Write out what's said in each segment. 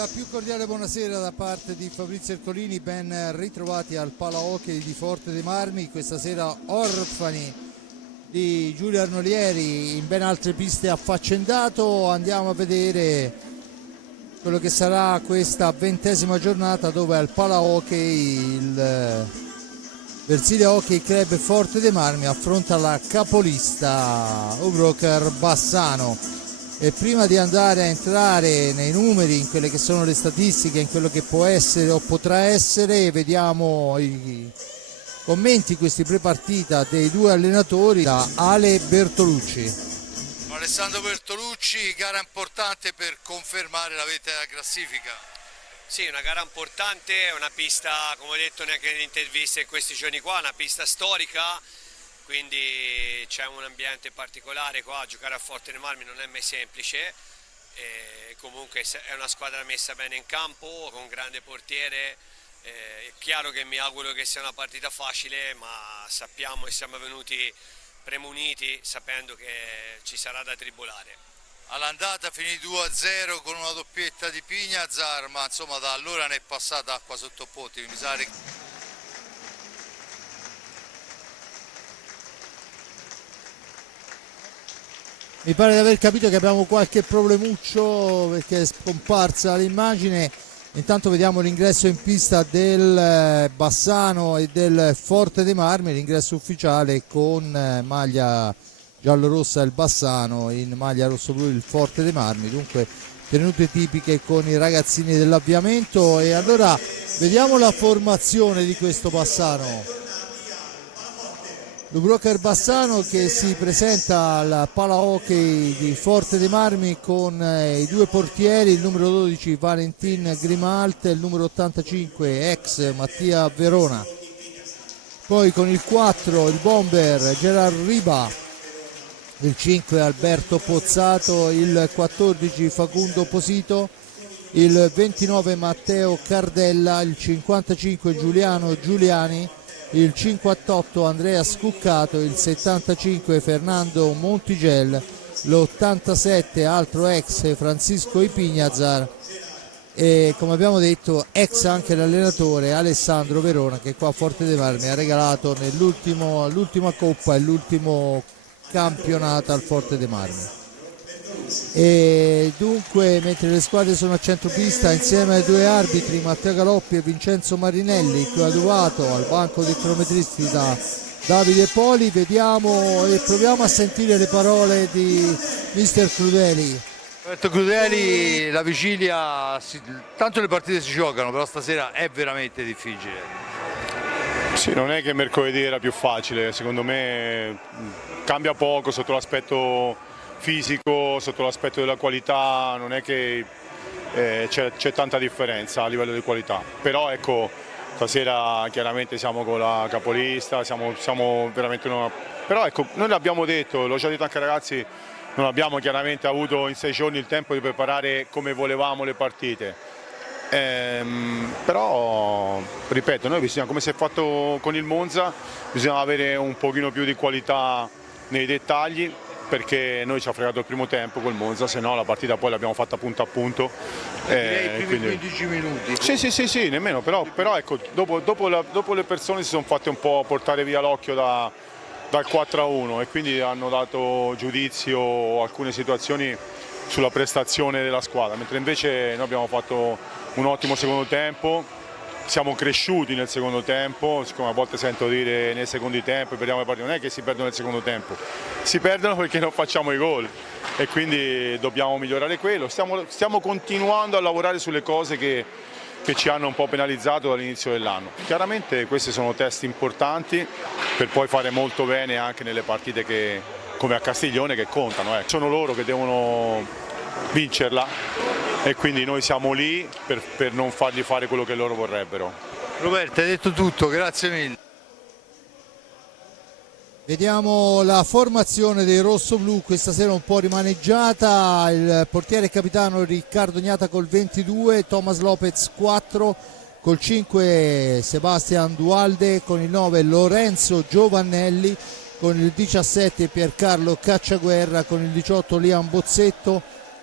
la più cordiale buonasera da parte di Fabrizio Ercolini, ben ritrovati al Palahockey di Forte dei Marmi. Questa sera orfani di Giulio Arnolieri in ben altre piste affaccendato. Andiamo a vedere quello che sarà questa 20ª giornata, dove al Palahockey il Versilia Hockey Club Forte dei Marmi affronta la capolista Ubroker Bassano. E prima di andare a entrare nei numeri, in quelle che sono le statistiche, in quello che può essere o potrà essere, vediamo i commenti, questi pre-partita dei due allenatori, da Ale Bertolucci. Alessandro Bertolucci, gara importante per confermare la vetta della classifica. Sì, una gara importante, una pista, come ho detto neanche nelle interviste in questi giorni qua, una pista storica. Quindi c'è un ambiente particolare qua, giocare a Forte dei Marmi non è mai semplice, e comunque è una squadra messa bene in campo, con un grande portiere. È chiaro che mi auguro che sia una partita facile, ma sappiamo e siamo venuti premuniti sapendo che ci sarà da tribolare. All'andata finì 2-0 con una doppietta di Pignazar, ma insomma da allora ne è passata acqua sotto ponti, mi sa. Mi pare di aver capito che abbiamo qualche problemuccio perché è scomparsa l'immagine. Intanto vediamo l'ingresso in pista del Bassano e del Forte dei Marmi, l'ingresso ufficiale con maglia giallo-rossa il Bassano, in maglia rosso-blu il Forte dei Marmi, dunque tenute tipiche con i ragazzini dell'avviamento. E allora vediamo la formazione di questo Bassano. L'Ubroker Bassano che si presenta al Palahockey di Forte dei Marmi con i due portieri, il numero 12 Valentin Grimalt e il numero 85 ex Mattia Verona. Poi con il 4 il bomber Gerard Riba, il 5 Alberto Pozzato, il 14 Facundo Posito, il 29 Matteo Cardella, il 55 Giuliano Giuliani, il 58 Andrea Scuccato, il 75 Fernando Montigel, l'87 altro ex Francisco Ipignazar e, come abbiamo detto, ex anche l'allenatore Alessandro Verona, che qua a Forte dei Marmi ha regalato l'ultima coppa e l'ultimo campionato al Forte dei Marmi. E dunque, mentre le squadre sono a centropista insieme ai due arbitri Matteo Galoppi e Vincenzo Marinelli, coadiuvato al banco dei cronometristi da Davide Poli, vediamo e proviamo a sentire le parole di mister Crudeli. Roberto Crudeli, la vigilia, tanto le partite si giocano, però stasera è veramente difficile. Sì, non è che mercoledì era più facile, secondo me cambia poco sotto l'aspetto fisico, sotto l'aspetto della qualità, non è che c'è tanta differenza a livello di qualità, però ecco, stasera chiaramente siamo con la capolista, siamo veramente però ecco, noi l'abbiamo detto, l'ho già detto anche ai ragazzi, non abbiamo chiaramente avuto in 6 giorni il tempo di preparare come volevamo le partite, però ripeto, noi bisogna, come si è fatto con il Monza, bisogna avere un pochino più di qualità nei dettagli, perché noi ci ha fregato il primo tempo col Monza, se no la partita poi l'abbiamo fatta punto a punto. Direi i primi 15 minuti. Sì, nemmeno, però ecco, dopo le persone si sono fatte un po' portare via l'occhio dal 4-1 e quindi hanno dato giudizio alcune situazioni sulla prestazione della squadra, mentre invece noi abbiamo fatto un ottimo secondo tempo. Siamo cresciuti nel secondo tempo, siccome a volte sento dire nei secondi tempi perdiamo le partite, non è che si perdono nel secondo tempo, si perdono perché non facciamo i gol e quindi dobbiamo migliorare quello. Stiamo continuando a lavorare sulle cose che ci hanno un po' penalizzato dall'inizio dell'anno. Chiaramente questi sono test importanti per poi fare molto bene anche nelle partite come a Castiglione, che contano. Sono loro che devono vincerla e quindi noi siamo lì per non fargli fare quello che loro vorrebbero. Roberto, hai detto tutto, grazie mille. Vediamo la formazione dei rossoblù, questa sera un po' rimaneggiata, il portiere e capitano Riccardo Gnata col 22, Thomas Lopez 4, col 5 Sebastian Dualde, con il 9 Lorenzo Giovannelli, con il 17 Piercarlo Cacciaguerra, con il 18 Liam Bozzetto,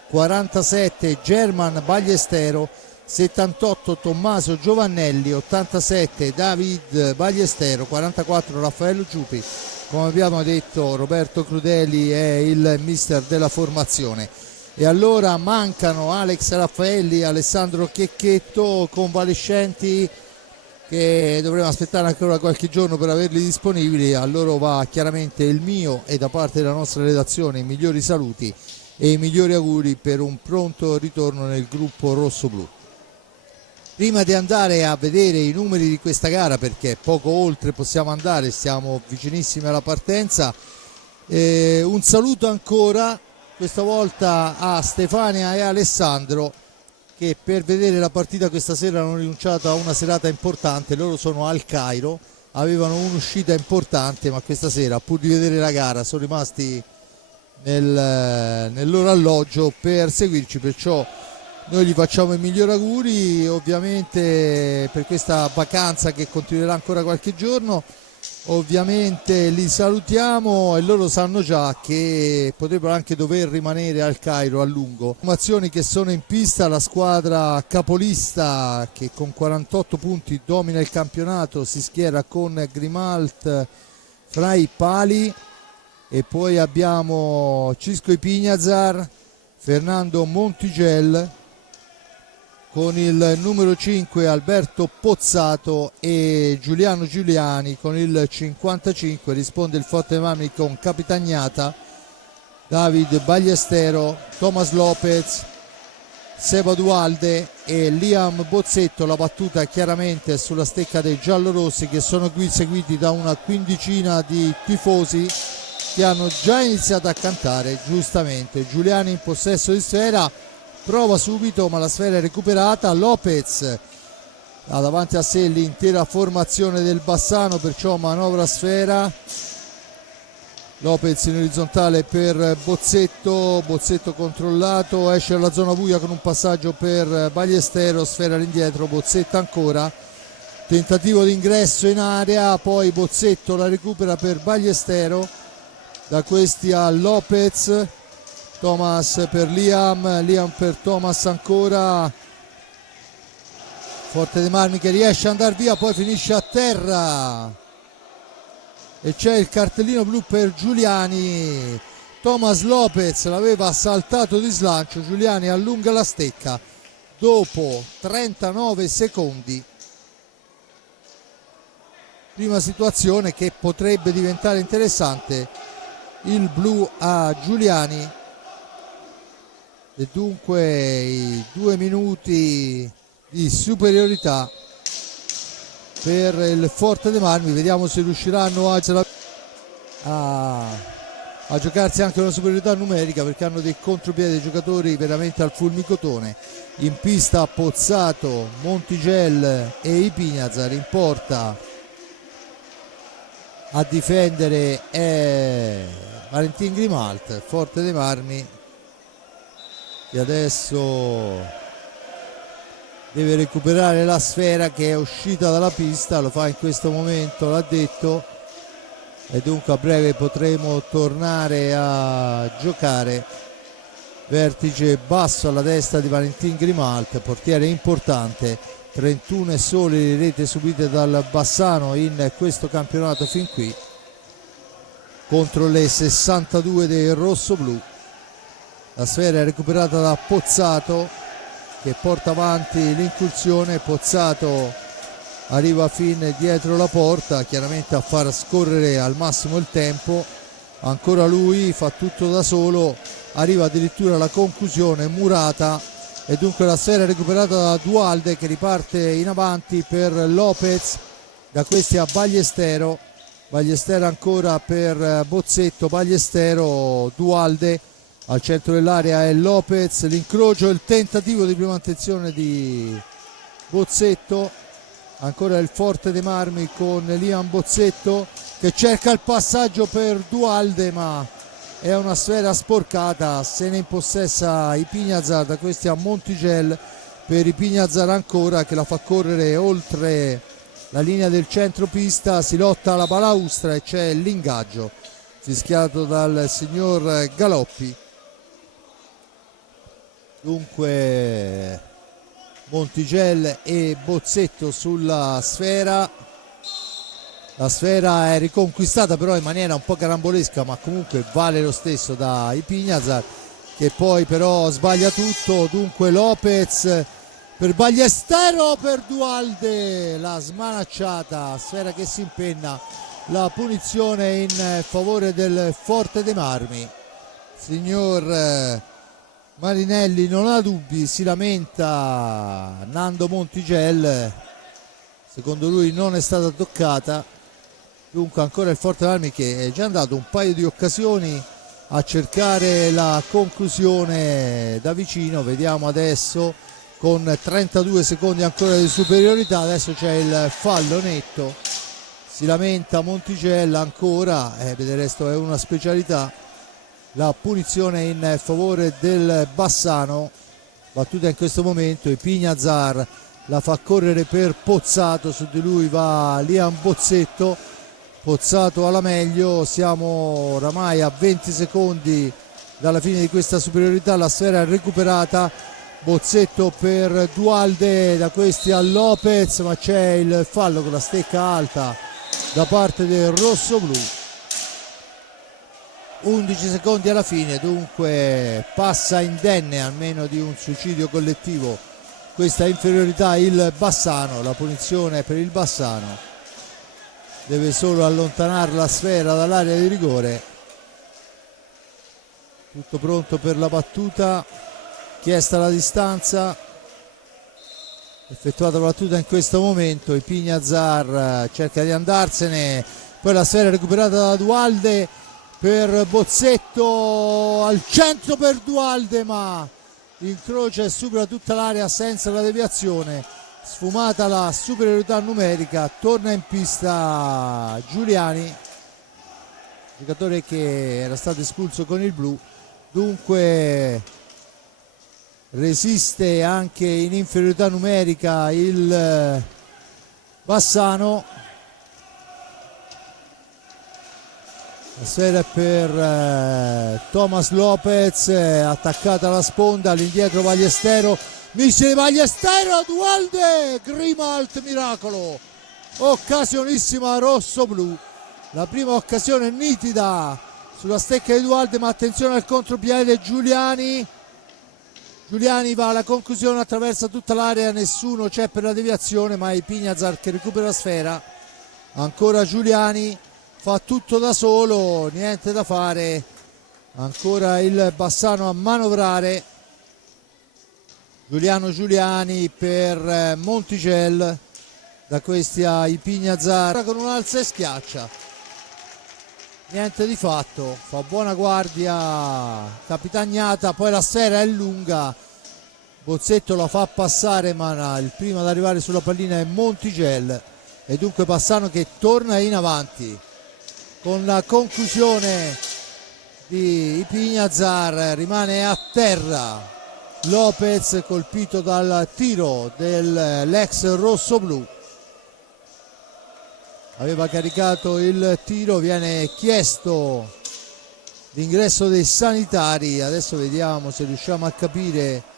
47 German Bagliestero 78 Tommaso Giovannelli, 87 David Ballestero, 44 Raffaello Ciupi. Come abbiamo detto, Roberto Crudeli è il mister della formazione. E allora mancano Alex Raffaelli, Alessandro Checchetto, convalescenti che dovremo aspettare ancora qualche giorno per averli disponibili. A loro va chiaramente il mio e da parte della nostra redazione i migliori saluti e i migliori auguri per un pronto ritorno nel gruppo rosso-blu. Prima di andare a vedere i numeri di questa gara, perché poco oltre possiamo andare, siamo vicinissimi alla partenza, un saluto ancora questa volta a Stefania e Alessandro, che per vedere la partita questa sera hanno rinunciato a una serata importante. Loro sono al Cairo, avevano un'uscita importante, ma questa sera, pur di vedere la gara, sono rimasti nel loro alloggio per seguirci, perciò noi gli facciamo i migliori auguri ovviamente per questa vacanza che continuerà ancora qualche giorno. Ovviamente li salutiamo e loro sanno già che potrebbero anche dover rimanere al Cairo a lungo. Formazioni che sono in pista: la squadra capolista che con 48 punti domina il campionato, si schiera con Grimalt fra i pali, e poi abbiamo Cisco Ipignazar, Fernando Montigel con il numero 5 Alberto Pozzato e Giuliano Giuliani con il 55. Risponde il Forte Marmi con Capitagnata, David Ballestero, Thomas Lopez, Seba Dualde e Liam Bozzetto. La battuta chiaramente sulla stecca dei giallorossi, che sono qui seguiti da una quindicina di tifosi che hanno già iniziato a cantare giustamente. Giuliani in possesso di sfera, prova subito ma la sfera è recuperata. Lopez ha davanti a sé l'intera formazione del Bassano, perciò manovra sfera. Lopez in orizzontale per Bozzetto, Bozzetto controllato, esce dalla zona buia con un passaggio per Ballestero, sfera all'indietro, Bozzetto ancora, tentativo di ingresso in area, poi Bozzetto la recupera per Ballestero, da questi a Lopez, Thomas per Liam, Liam per Thomas ancora, Forte dei Marmi che riesce ad andare via, poi finisce a terra e c'è il cartellino blu per Giuliani. Thomas Lopez l'aveva saltato di slancio, Giuliani allunga la stecca dopo 39 secondi. Prima situazione che potrebbe diventare interessante, il blu a Giuliani, e dunque i 2 minuti di superiorità per il Forte dei Marmi. Vediamo se riusciranno a giocarsi anche una superiorità numerica, perché hanno dei contropiedi dei giocatori veramente al fulmicotone. In pista Pozzato, Montigel e Ipignazar, in porta a difendere è Valentin Grimalt. Forte dei Marmi che adesso deve recuperare la sfera che è uscita dalla pista, lo fa in questo momento, l'ha detto, e dunque a breve potremo tornare a giocare. Vertice basso alla destra di Valentin Grimalt, portiere importante, 31 e sole le reti subite dal Bassano in questo campionato fin qui, contro le 62 del rossoblu. La sfera è recuperata da Pozzato che porta avanti l'incursione. Pozzato arriva fin dietro la porta, chiaramente a far scorrere al massimo il tempo. Ancora lui fa tutto da solo, arriva addirittura alla conclusione Murata, e dunque la sfera è recuperata da Dualde che riparte in avanti per Lopez, da questi a Ballestero, Ballestero ancora per Bozzetto, Ballestero, Dualde. Al centro dell'area è Lopez, l'incrocio, il tentativo di prima attenzione di Bozzetto, ancora il Forte dei Marmi con Liam Bozzetto che cerca il passaggio per Dualde, ma è una sfera sporcata, se ne impossessa Ipignazar, da questi a Montigel per Ipignazar ancora che la fa correre oltre la linea del centropista, si lotta alla balaustra e c'è l'ingaggio fischiato dal signor Galoppi. Dunque Montigel e Bozzetto sulla sfera. La sfera è riconquistata però in maniera un po' carambolesca, ma comunque vale lo stesso da Ipiñazar, che poi però sbaglia tutto. Dunque Lopez per Ballestero, per Duhalde, la smanacciata, sfera che si impenna, la punizione in favore del Forte dei Marmi. Signor Marinelli non ha dubbi, si lamenta Nando Montigel, secondo lui non è stata toccata. Dunque ancora il Forte dei Marmi che è già andato un paio di occasioni a cercare la conclusione da vicino. Vediamo adesso, con 32 secondi ancora di superiorità, adesso c'è il fallo netto, si lamenta Montigel ancora, del resto è una specialità. La punizione in favore del Bassano, battuta in questo momento. Ipiñazar la fa correre per Pozzato, su di lui va Liam Bozzetto, Pozzato alla meglio. Siamo oramai a 20 secondi dalla fine di questa superiorità, la sfera è recuperata, Bozzetto per Duhalde, da questi a Lopez, ma c'è il fallo con la stecca alta da parte del rossoblu. 11 secondi alla fine, dunque passa indenne almeno di un suicidio collettivo questa inferiorità il Bassano. La punizione per il Bassano, deve solo allontanare la sfera dall'area di rigore. Tutto pronto per la battuta, chiesta la distanza, effettuata la battuta in questo momento. Ipiñazar cerca di andarsene, poi la sfera recuperata da Duhalde per Bozzetto, al centro per Duhalde, ma incrocia e supera tutta l'area senza la deviazione. Sfumata la superiorità numerica, torna in pista Giuliani, giocatore che era stato espulso con il blu. Dunque resiste anche in inferiorità numerica il Bassano. La sfera per Thomas Lopez, attaccata alla sponda, all'indietro Ballestero, missile Ballestero, Duhalde, Grimalt, miracolo, occasionissima rosso-blu, la prima occasione nitida sulla stecca di Duhalde, ma attenzione al contropiede Giuliani. Giuliani va alla conclusione, attraversa tutta l'area, nessuno c'è per la deviazione, ma Ipiñazar che recupera la sfera. Ancora Giuliani, fa tutto da solo, niente da fare, ancora il Bassano a manovrare. Giuliano Giuliani per Montigel, da questi a Ipiñazar con un alza e schiaccia, niente di fatto, fa buona guardia Capitagnata, poi la sfera è lunga, Bozzetto la fa passare, ma il primo ad arrivare sulla pallina è Montigel, e dunque Bassano che torna in avanti. Con la conclusione di Ipiñazar rimane a terra Lopez, colpito dal tiro dell'ex rossoblu. Aveva caricato il tiro, viene chiesto l'ingresso dei sanitari. Adesso vediamo se riusciamo a capire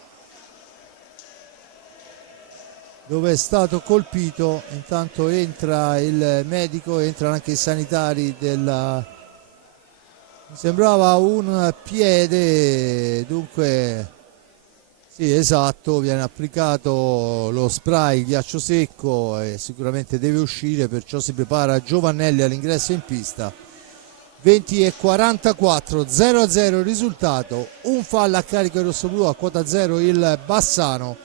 dove è stato colpito. Intanto entra il medico, entrano anche i sanitari della... mi sembrava un piede, dunque sì, esatto, viene applicato lo spray ghiaccio secco e sicuramente deve uscire, perciò si prepara Giovannelli all'ingresso in pista. 20:44, 0-0 il risultato, un fallo a carico del rossoblu, a quota 0 il Bassano.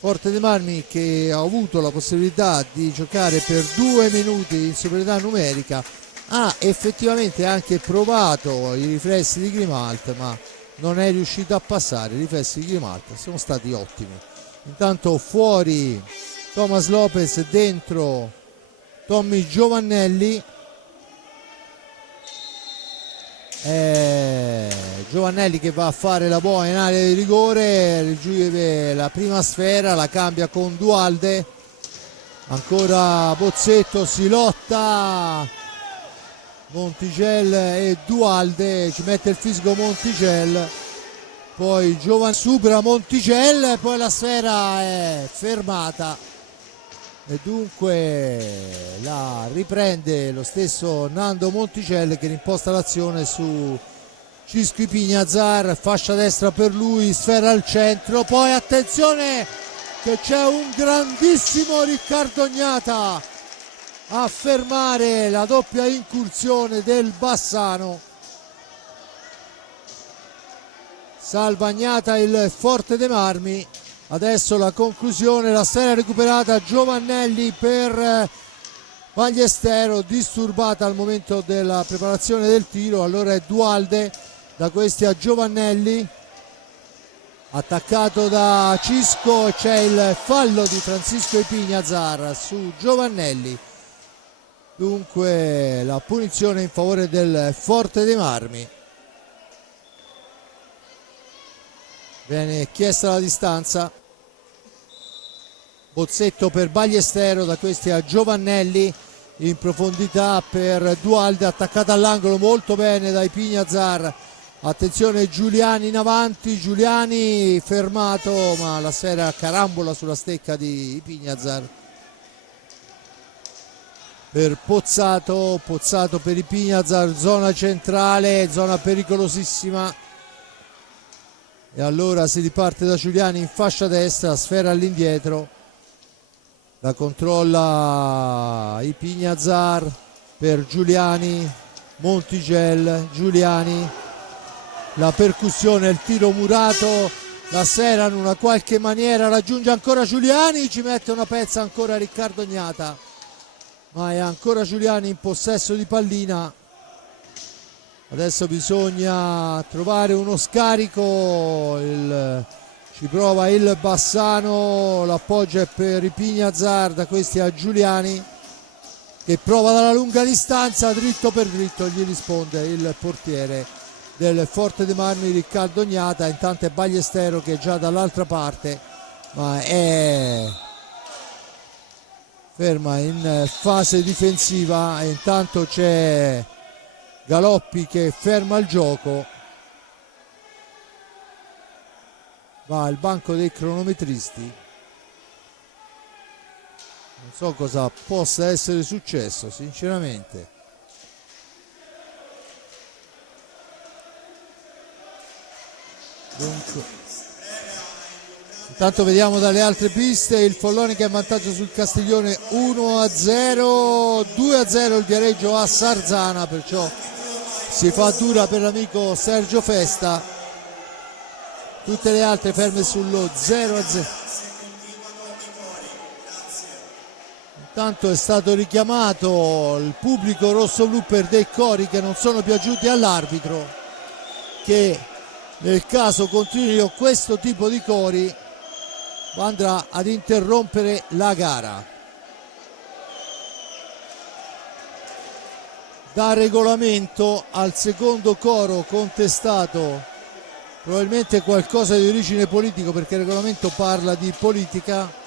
Forte dei Marmi che ha avuto la possibilità di giocare per 2 minuti in superiorità numerica, ha effettivamente anche provato i riflessi di Grimalt, ma non è riuscito a passare. I riflessi di Grimalt sono stati ottimi. Intanto fuori Thomas Lopez, dentro Tommy Giovannelli. Giovannelli che va a fare la boa in area di rigore, riceve la prima sfera, la cambia con Duhalde, ancora Bozzetto, si lotta Montigel e Duhalde, ci mette il fisico Montigel, poi Giovanni supera Monticelli, poi la sfera è fermata e dunque la riprende lo stesso Nando Monticelli, che imposta l'azione su Cisco Ipignazar. Fascia destra per lui, sfera al centro, poi attenzione che c'è un grandissimo Riccardo Ognata a fermare la doppia incursione del Bassano. Salva Ognata il Forte dei Marmi. Adesso la conclusione, la sfera recuperata, Giovannelli per Ballestero, disturbata al momento della preparazione del tiro. Allora è Dualde, da questi a Giovannelli, attaccato da Cisco, e c'è il fallo di Francisco Ipignazar su Giovannelli. Dunque la punizione in favore del Forte dei Marmi. Viene chiesta la distanza. Bozzetto per Ballestero, da questi a Giovannelli, in profondità per Dualde, attaccata all'angolo molto bene da Ipignazar. Attenzione Giuliani in avanti, Giuliani fermato, ma la sfera carambola sulla stecca di Ipignazar. Per Pozzato, Pozzato per Ipignazar, zona centrale, zona pericolosissima. E allora si riparte da Giuliani in fascia destra, sfera all'indietro, la controlla Ipignazar per Giuliani, Montigel, Giuliani, la percussione, il tiro murato, la sfera in una qualche maniera raggiunge ancora Giuliani, ci mette una pezza ancora Riccardo Ognata, ma è ancora Giuliani in possesso di pallina. Adesso bisogna trovare uno scarico, ci prova il Bassano, l'appoggio è per Ipignazar, da questi a Giuliani, che prova dalla lunga distanza, dritto per dritto, gli risponde il portiere del Forte dei Marmi Riccardo Ognata. Intanto è Ballestero che è già dall'altra parte, ma è ferma in fase difensiva, e intanto c'è Galoppi che ferma il gioco. Va al banco dei cronometristi. Non so cosa possa essere successo, sinceramente. Dunque, intanto vediamo dalle altre piste il Folloni che è in vantaggio sul Castiglione 1-0, 2-0 il Viareggio a Sarzana, perciò si fa dura per l'amico Sergio Festa. Tutte le altre ferme sullo 0-0. Intanto è stato richiamato il pubblico rosso-blu per dei cori che non sono piaciuti all'arbitro, che nel caso continui questo tipo di cori andrà ad interrompere la gara. Da regolamento al secondo coro contestato, probabilmente qualcosa di origine politico, perché il regolamento parla di politica.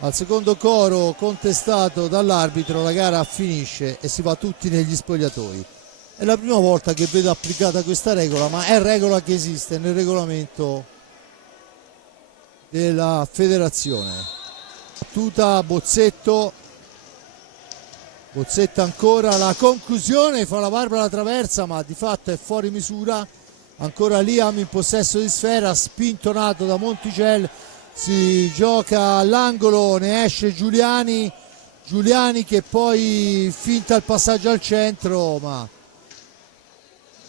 Al secondo coro contestato dall'arbitro la gara finisce e si va tutti negli spogliatoi. È la prima volta che vedo applicata questa regola, ma è regola che esiste nel regolamento della federazione. Battuta Bozzetto, Bozzetto ancora, la conclusione, fa la barba alla traversa, ma di fatto è fuori misura. Ancora Liam in possesso di sfera, spintonato da Monticelli, si gioca all'angolo, ne esce Giuliani, Giuliani che poi finta il passaggio al centro, ma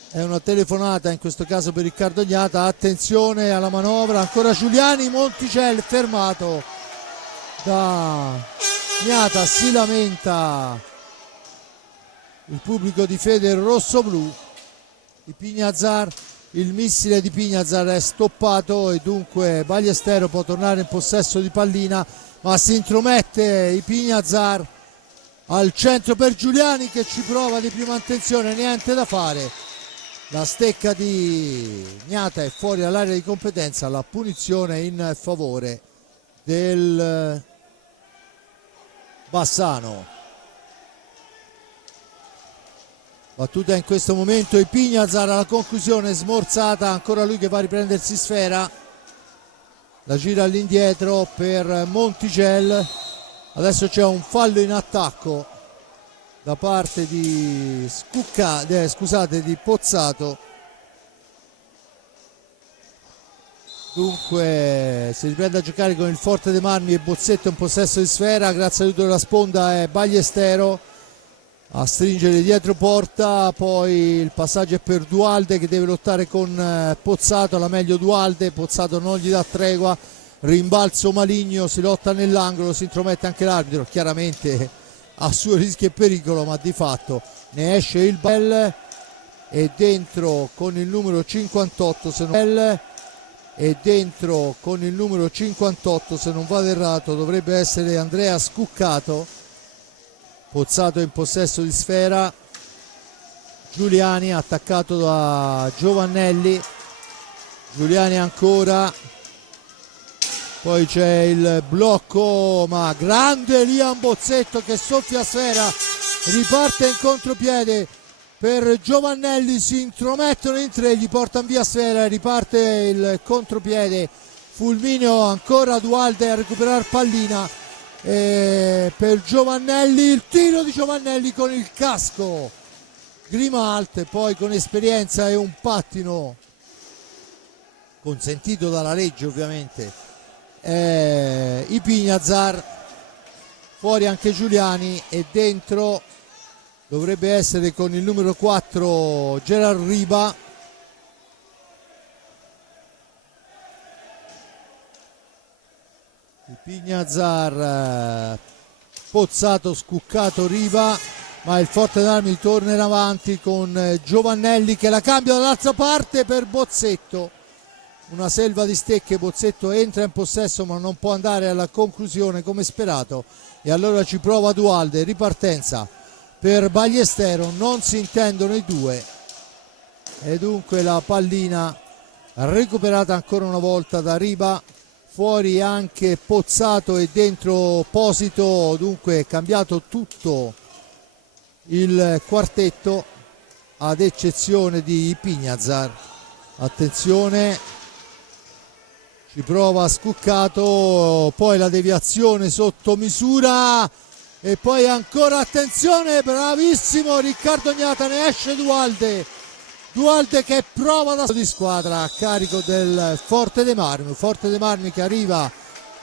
è una telefonata in questo caso per Riccardo Ognata. Attenzione alla manovra, ancora Giuliani, Monticelli fermato da Ognata, si lamenta il pubblico di Fede rosso-blu. Ipignazar, il missile di Ipignazar è stoppato e dunque Ballestero può tornare in possesso di pallina, ma si intromette Ipignazar al centro per Giuliani che ci prova di prima intenzione, niente da fare. La stecca di Ognata è fuori dall'area di competenza, la punizione in favore del Bassano. battuta in questo momento Ipignazar alla conclusione, smorzata, ancora lui che va a riprendersi Sfera, la gira all'indietro per Montigel. Adesso c'è un fallo in attacco da parte di di Pozzato. Dunque si riprende a giocare con il Forte dei Marmi e Bozzetto in possesso di Sfera, grazie all'aiuto della sponda è Ballestero a stringere dietro porta, poi il passaggio è per Dualde che deve lottare con Pozzato, la meglio Dualde, Pozzato non gli dà tregua, rimbalzo maligno, si lotta nell'angolo, si intromette anche l'arbitro, chiaramente a suo rischio e pericolo, ma di fatto ne esce il bel e dentro con il numero 58 se non e dentro con il numero 58 se non vado errato dovrebbe essere Andrea Scuccato. Pozzato in possesso di Sfera, Giuliani attaccato da Giovannelli, Giuliani ancora, poi c'è il blocco, ma grande Liam Bozzetto che soffia Sfera, riparte in contropiede per Giovannelli, si intromettono in tre, gli portano via Sfera, riparte il contropiede, fulmineo ancora Dualde a recuperare pallina per Giovannelli, il tiro di Giovannelli con il casco, Grimalt poi con esperienza e un pattino consentito dalla legge ovviamente, Ipignazar, fuori anche Giuliani e dentro dovrebbe essere con il numero 4 Gerard Riba. Ipignazar, Pozzato, Scuccato, Riva, ma il Forte d'Armi torna in avanti con Giovannelli che la cambia dall'altra parte per Bozzetto, una selva di stecche, Bozzetto entra in possesso ma non può andare alla conclusione come sperato e allora ci prova Dualde, ripartenza per Ballestero, non si intendono i due e dunque la pallina recuperata ancora una volta da Riba, fuori anche Pozzato e dentro Posito, dunque cambiato tutto il quartetto ad eccezione di Ipignazar. Attenzione, ci prova Scuccato, poi la deviazione sotto misura e poi ancora attenzione, bravissimo Riccardo Gnata, ne esce Dualde che prova da di squadra a carico del Forte dei Marmi che arriva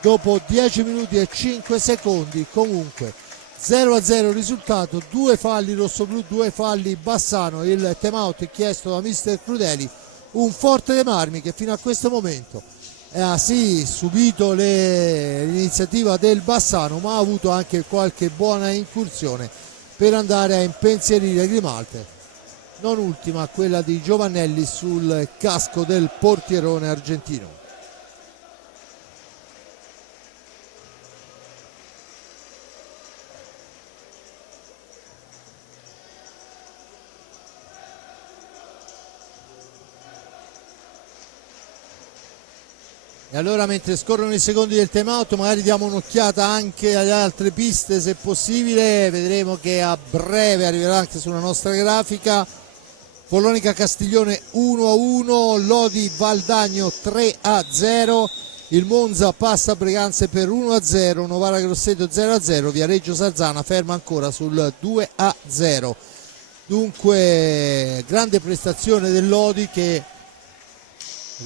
dopo 10 minuti e 5 secondi, comunque 0-0 risultato, 2 falli rossoblù, 2 falli Bassano, il time out chiesto da mister Crudeli, un Forte dei Marmi che fino a questo momento ha sì subito l'iniziativa del Bassano ma ha avuto anche qualche buona incursione per andare a impensierire Grimalte, non ultima quella di Giovannelli sul casco del portierone argentino. E allora mentre scorrono i secondi del time out magari diamo un'occhiata anche alle altre piste se possibile, vedremo che a breve arriverà anche sulla nostra grafica. Follonica Castiglione 1-1, Lodi Valdagno 3-0, il Monza passa a Breganze per 1-0, Novara Grosseto 0-0, Viareggio Sarzana ferma ancora sul 2-0. Dunque grande prestazione del Lodi che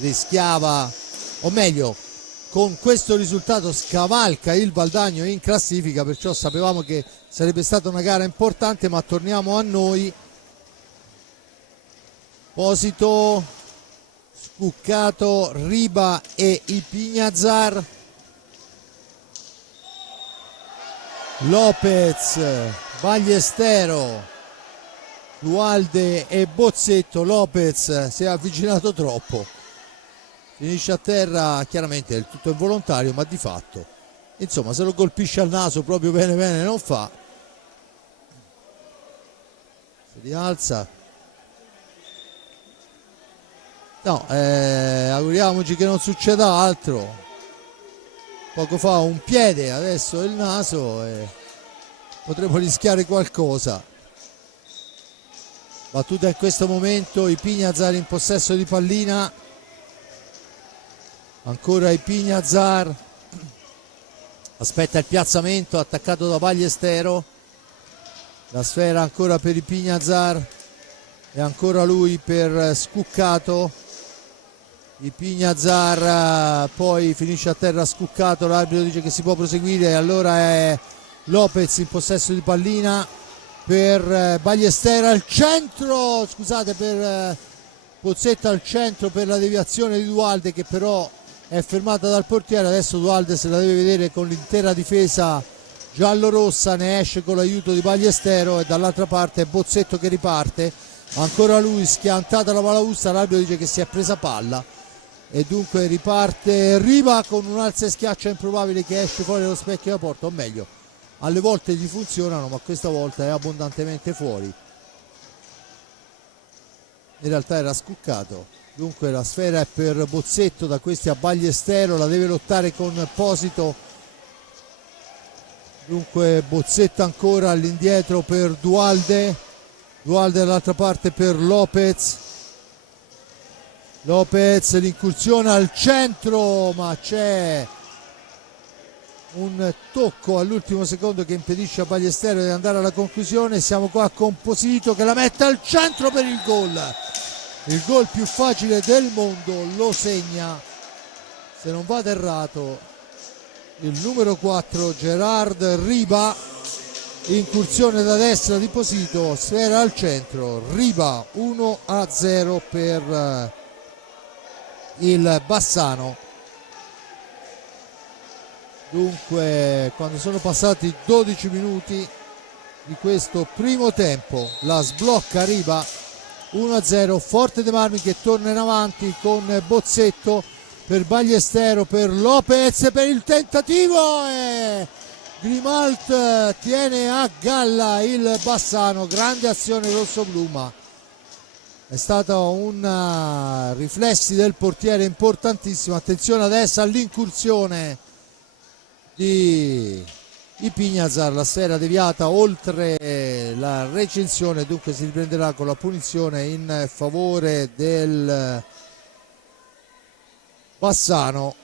rischiava, o meglio con questo risultato scavalca il Valdagno in classifica, perciò sapevamo che sarebbe stata una gara importante, ma torniamo a noi. Posito, Scuccato, Riba e Ipignazar, Lopez, Ballestero, Dualde e Bozzetto. Lopez si è avvicinato troppo, finisce a terra, chiaramente è il tutto involontario ma di fatto insomma se lo colpisce al naso proprio bene bene non fa, si rialza. No, auguriamoci che non succeda altro. Poco fa un piede, adesso il naso, potremmo rischiare qualcosa. battuta in questo momento, Ipignazar in possesso di pallina, ancora Ipignazar, aspetta il piazzamento attaccato da Ballestero, la sfera ancora per Ipignazar e ancora lui per Scuccato. Ipignazar poi finisce a terra Scuccato, l'arbitro dice che si può proseguire, allora è Lopez in possesso di pallina per Ballestero al centro, scusate, per Pozzetto al centro per la deviazione di Dualde, che però è fermata dal portiere. Adesso Dualde se la deve vedere con l'intera difesa giallorossa, ne esce con l'aiuto di Ballestero e dall'altra parte è Pozzetto che riparte, ancora lui, schiantata la Malaussa, l'arbitro dice che si è presa palla e dunque riparte Riva con un alza e schiaccia improbabile che esce fuori dallo specchio da porta, o meglio alle volte gli funzionano ma questa volta è abbondantemente fuori, in realtà era Scuccato. Dunque la sfera è per Pozzetto, da questi a Ballestero, la deve lottare con Posito, dunque Pozzetto ancora all'indietro per Dualde dall'altra parte per Lopez, l'incursione al centro ma c'è un tocco all'ultimo secondo che impedisce a Ballestero di andare alla conclusione. Siamo qua con Posito che la mette al centro per il gol più facile del mondo, lo segna, se non vado errato, il numero 4 Gerard Riba, incursione da destra di Posito, sfera al centro, Riba 1-0 per il Bassano. Dunque quando sono passati 12 minuti di questo primo tempo la sblocca Riba, 1-0, Forte dei Marmi che torna in avanti con Pozzetto per Ballestero, per Lopez, per il tentativo e Grimalt tiene a galla il Bassano. Grande azione rossoblu, ma è stata un riflessi del portiere importantissimo. Attenzione adesso all'incursione di Ipignazar, la sfera deviata oltre la recinzione, dunque si riprenderà con la punizione in favore del Bassano.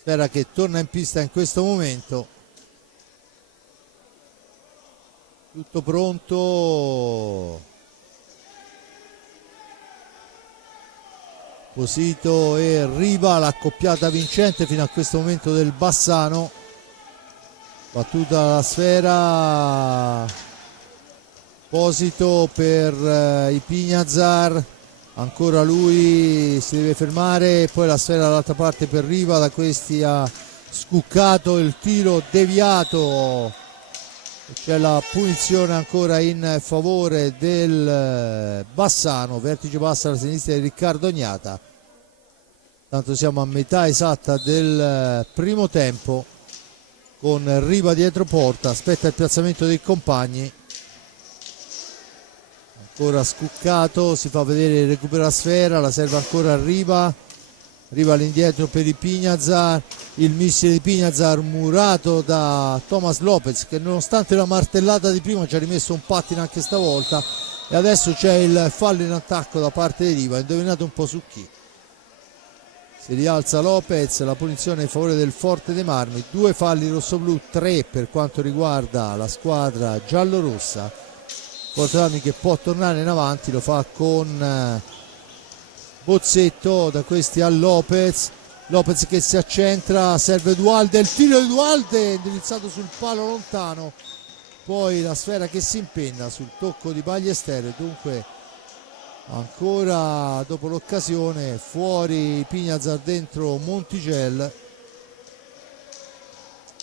Sfera che torna in pista in questo momento, tutto pronto, Posito e Riva, l'accoppiata vincente fino a questo momento del Bassano. Battuta la sfera, Posito per Ipignazar, ancora lui si deve fermare e poi la sfera dall'altra parte per Riva, da questi ha Scuccato, il tiro deviato, c'è la punizione ancora in favore del Bassano, vertice bassa alla sinistra di Riccardo Ognata. Tanto siamo a metà esatta del primo tempo con Riva dietro porta, aspetta il piazzamento dei compagni, ancora Scuccato, si fa vedere, recupera la sfera, la serve ancora a Riva all'indietro per Ipignazar, il missile di Ipignazar murato da Thomas Lopez che nonostante la martellata di prima ci ha rimesso un pattino anche stavolta, e adesso c'è il fallo in attacco da parte di Riva, indovinate un po' su chi. Si rialza Lopez, la punizione in favore del Forte dei Marmi, 2 falli rossoblu, 3 per quanto riguarda la squadra giallorossa. Forte dei Marmi che può tornare in avanti, lo fa con Pozzetto, da questi a Lopez che si accentra, serve Dualde, il tiro di Dualde indirizzato sul palo lontano, poi la sfera che si impenna sul tocco di Ballestero, dunque ancora dopo l'occasione fuori Ipignazar, dentro Montigel,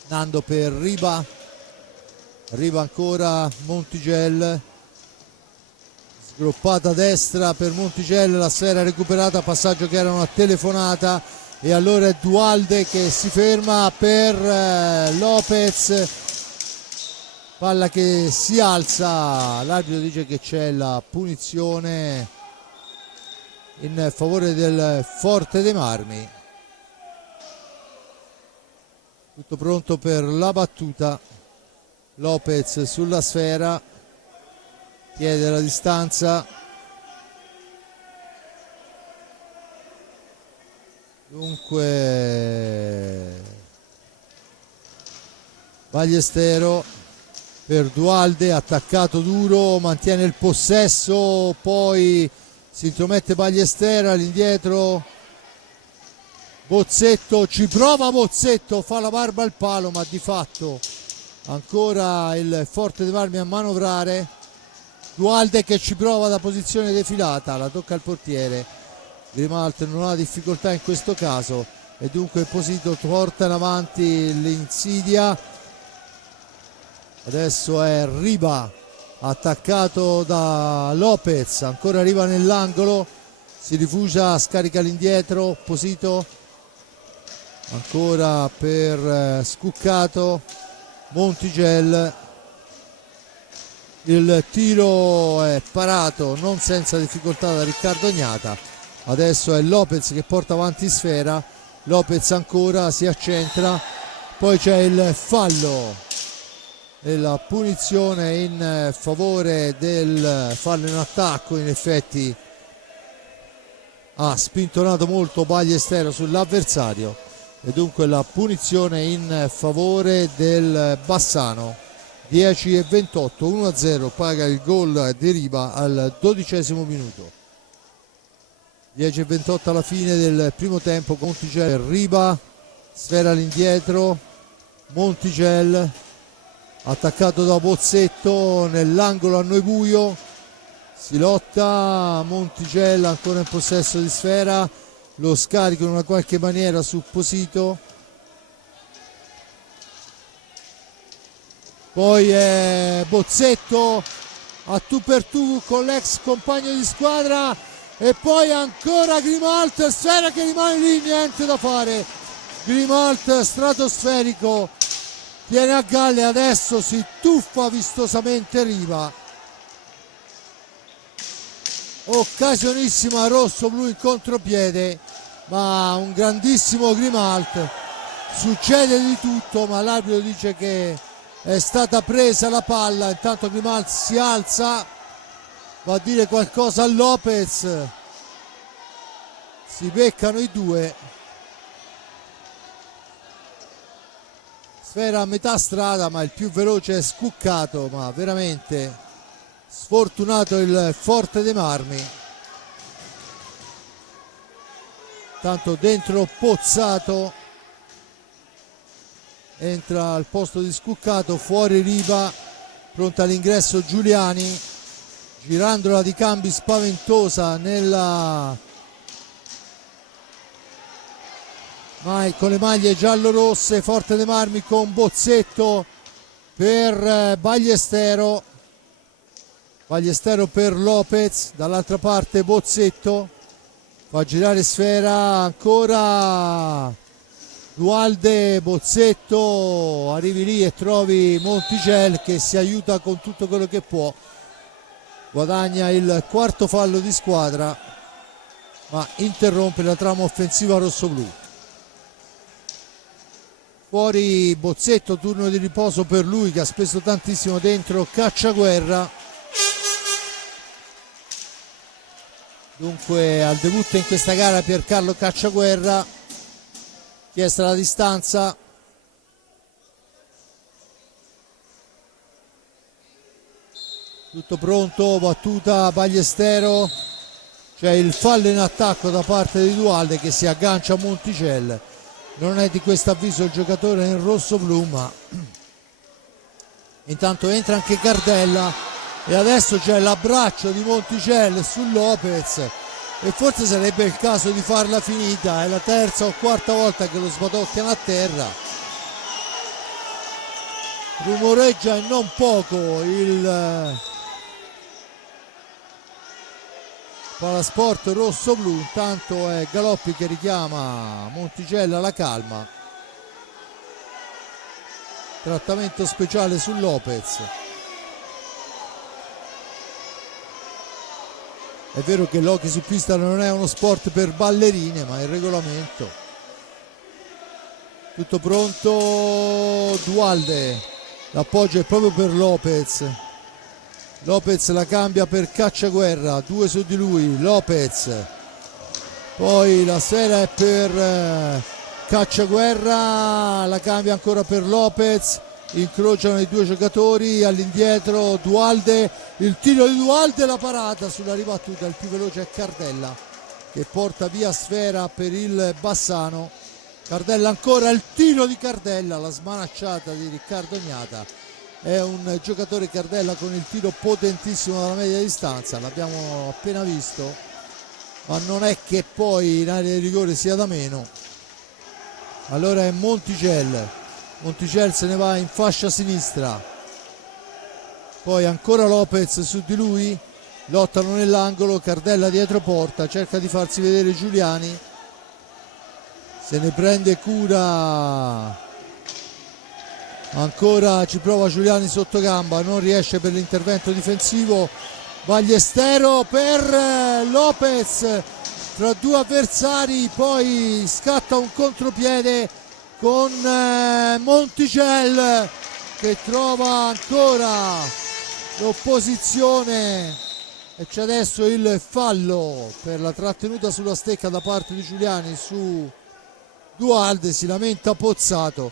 Nando per Riva ancora, Montigel, sgroppata a destra per Montigel, la sfera recuperata, passaggio che era una telefonata e allora è Dualde che si ferma per Lopez, palla che si alza, l'arbitro dice che c'è la punizione in favore del Forte dei Marmi. Tutto pronto per la battuta, Lopez sulla sfera, chiede la distanza. Dunque Ballestero per Dualde, attaccato duro, mantiene il possesso, poi si intromette Ballestero all'indietro. Bozzetto, ci prova Bozzetto, fa la barba al palo, ma di fatto ancora il Forte dei Marmi a manovrare. Dualde che ci prova da posizione defilata, la tocca al portiere. Grimalt non ha difficoltà in questo caso e dunque Posito porta in avanti l'insidia. Adesso è Riba attaccato da Lopez, ancora Riba nell'angolo, si rifugia, scarica all'indietro, Posito ancora per Scuccato, Montigel, il tiro è parato non senza difficoltà da Riccardo Agnata. Adesso è Lopez che porta avanti Sfera, Lopez ancora si accentra, poi c'è il fallo e la punizione in favore del fallo in attacco. In effetti ha spintonato molto Ballestero sull'avversario e dunque la punizione in favore del Bassano. 10:28, 1-0, paga il gol di Riba al 12° minuto. 10:28 alla fine del primo tempo. Montigel, Riba, Sfera all'indietro, Montigel attaccato da Bozzetto nell'angolo a Noibuio, si lotta, Montigel ancora in possesso di Sfera, lo scarico in una qualche maniera su Posito, poi è Bozzetto a tu per tu con l'ex compagno di squadra e poi ancora Grimalt, Sfera che rimane lì, niente da fare. Grimalt stratosferico tiene a galle, adesso si tuffa vistosamente Riva, occasionissima rosso-blu in contropiede, ma un grandissimo Grimalt. Succede di tutto, ma l'arbitro dice che è stata presa la palla. Intanto Grimalt si alza, va a dire qualcosa a Lopez, si beccano i due. Sfera a metà strada, ma il più veloce è Scuccato, ma veramente sfortunato il Forte dei Marmi. Tanto dentro Pozzato, entra al posto di Scuccato, fuori Riva, pronta all'ingresso Giuliani, girandola di cambi spaventosa con le maglie giallo-rosse. Forte dei Marmi con Bozzetto per Ballestero, Ballestero per Lopez, dall'altra parte Bozzetto fa girare Sfera, ancora Dualde, Bozzetto, arrivi lì e trovi Montigel che si aiuta con tutto quello che può, guadagna il quarto fallo di squadra ma interrompe la trama offensiva rossoblù. Fuori Bozzetto, turno di riposo per lui che ha speso tantissimo dentro Cacciaguerra. Dunque al debutto in questa gara Piercarlo Cacciaguerra, chiesta la distanza, tutto pronto, battuta Ballestero, c'è il fallo in attacco da parte di Dualde che si aggancia a Montigel. Non è di questo avviso il giocatore in rosso-blu, ma intanto entra anche Gardella e adesso c'è l'abbraccio di Montigel su Lopez e forse sarebbe il caso di farla finita. È la terza o quarta volta che lo sbatocchiano a terra, rumoreggia e non poco il Palasport rosso-blu. Intanto è Galoppi che richiama Montigel alla calma, trattamento speciale su Lopez. È vero che l'hockey su pista non è uno sport per ballerine, ma è il regolamento. Tutto pronto, Dualde, l'appoggio è proprio per Lopez. Lopez la cambia per Cacciaguerra, 2 su di lui, Lopez, poi la sfera è per Cacciaguerra, la cambia ancora per Lopez, incrociano i due giocatori, all'indietro Dualde, il tiro di Dualde, la parata sulla ribattuta, il più veloce è Cardella che porta via sfera per il Bassano. Cardella ancora, il tiro di Cardella, la smanacciata di Riccardo Ognata. È un giocatore Cardella con il tiro potentissimo dalla media distanza, l'abbiamo appena visto, ma non è che poi in area di rigore sia da meno. Allora è Monticelli se ne va in fascia sinistra, poi ancora Lopez su di lui, lottano nell'angolo, Cardella dietro porta, cerca di farsi vedere Giuliani, se ne prende cura, ancora ci prova Giuliani sotto gamba, non riesce per l'intervento difensivo, Ballestero per Lopez tra due avversari, poi scatta un contropiede con Monticelli che trova ancora l'opposizione e c'è adesso il fallo per la trattenuta sulla stecca da parte di Giuliani su Dualde, si lamenta Pozzato.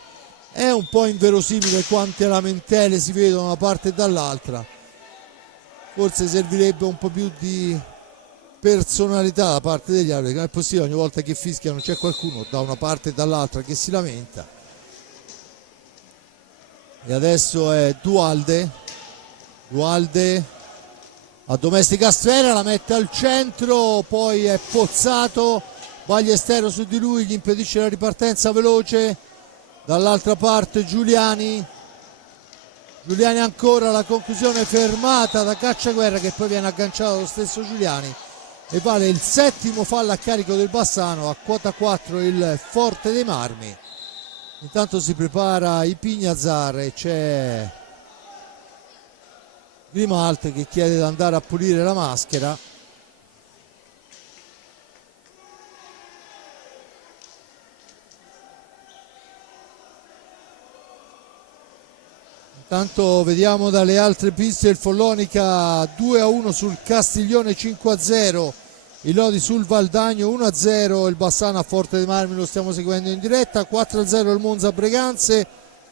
È un po' inverosimile quante lamentele si vedono da una parte e dall'altra, forse servirebbe un po' più di personalità da parte degli arbitri, non è possibile ogni volta che fischiano c'è qualcuno da una parte e dall'altra che si lamenta. E adesso è Dualde addomestica sfera, la mette al centro, poi è Pozzato, Ballestero su di lui, gli impedisce la ripartenza veloce, dall'altra parte Giuliani ancora, la conclusione fermata da Cacciaguerra che poi viene agganciato lo stesso Giuliani e vale il 7° fallo a carico del Bassano, a quota 4 il Forte dei Marmi. Intanto si prepara i Pignazar e c'è Grimalt che chiede di andare a pulire la maschera. Intanto vediamo dalle altre piste il Follonica 2-1 sul Castiglione, 5-0 i Lodi sul Valdagno, 1-0 il Bassano a Forte dei Marmi, lo stiamo seguendo in diretta, 4-0 il Monza Breganze,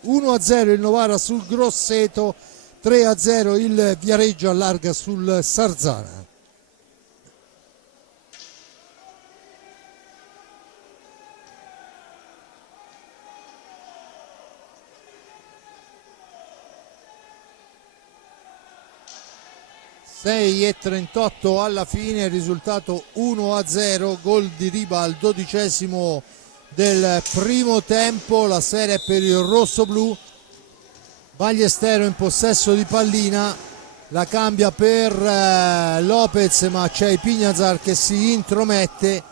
1-0 il Novara sul Grosseto, 3-0 il Viareggio allarga sul Sarzana. E 38 alla fine, il risultato 1-0, gol di Riba al 12° del primo tempo. La serie è per il rossoblu. Ballestero in possesso di pallina, la cambia per Lopez, ma c'è il Pignazar che si intromette,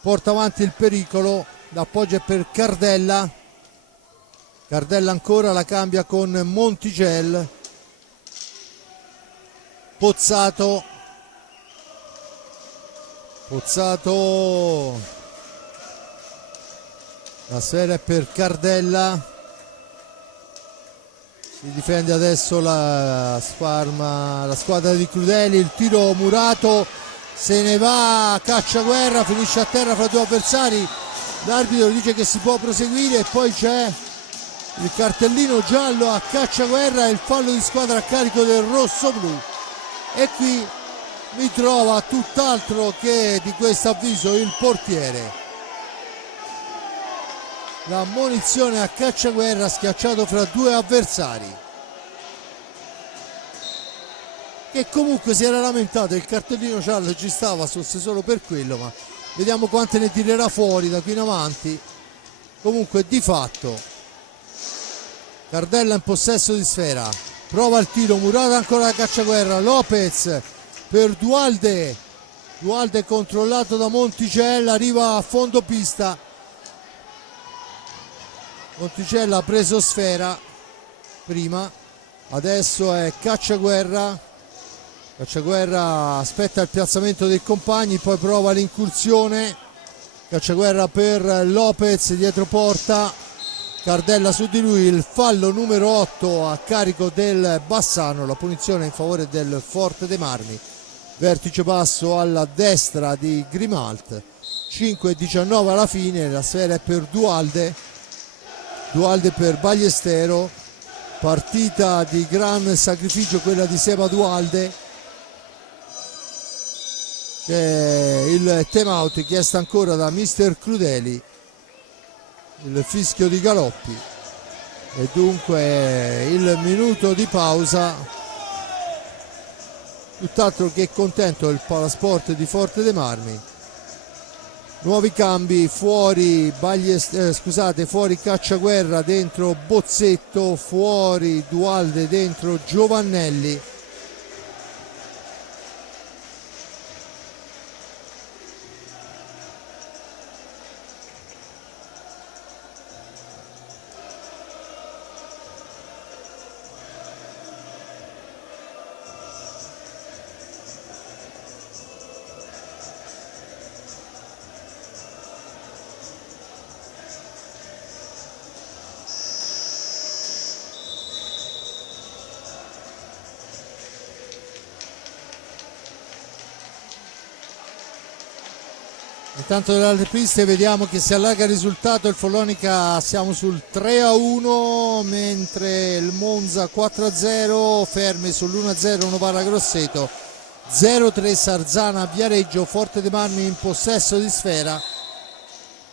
porta avanti il pericolo, l'appoggio è per Cardella ancora, la cambia con Monticelli, Pozzato, la sfera è per Cardella, si difende adesso la squadra di Crudeli, il tiro murato, se ne va Cacciaguerra, finisce a terra fra due avversari, l'arbitro dice che si può proseguire e poi c'è il cartellino giallo a Cacciaguerra e il fallo di squadra a carico del rossoblu. E qui mi trova tutt'altro che di questo avviso il portiere. La munizione a Cacciaguerra, schiacciato fra due avversari, che comunque si era lamentato, il cartellino giallo ci stava, fosse solo per quello, ma vediamo quante ne tirerà fuori da qui in avanti. Comunque di fatto Cardella in possesso di sfera, prova il tiro, murata ancora da Cacciaguerra, Lopez per Dualde controllato da Monticelli, arriva a fondo pista, Monticelli ha preso sfera prima, adesso è Cacciaguerra aspetta il piazzamento dei compagni, poi prova l'incursione, Cacciaguerra per Lopez dietro porta, Cardella su di lui, il fallo numero 8 a carico del Bassano, la punizione in favore del Forte dei Marmi. Vertice basso alla destra di Grimalt, 5-19 alla fine, la sfera è per Dualde per Ballestero, partita di gran sacrificio quella di Seba Dualde. C'è il time out chiesto ancora da mister Crudeli, il fischio di Galoppi e dunque il minuto di pausa. Tutt'altro che contento il Palasport di Forte dei Marmi. Nuovi cambi, fuori fuori Cacciaguerra, dentro Bozzetto, fuori Dualde, dentro Giovannelli. Intanto dalle altre piste vediamo che si allarga il risultato, il Follonica siamo sul 3-1, mentre il Monza 4-0, fermi sull'1-0 Novara Grosseto, 0-3 Sarzana Viareggio. Forte dei Marmi in possesso di sfera,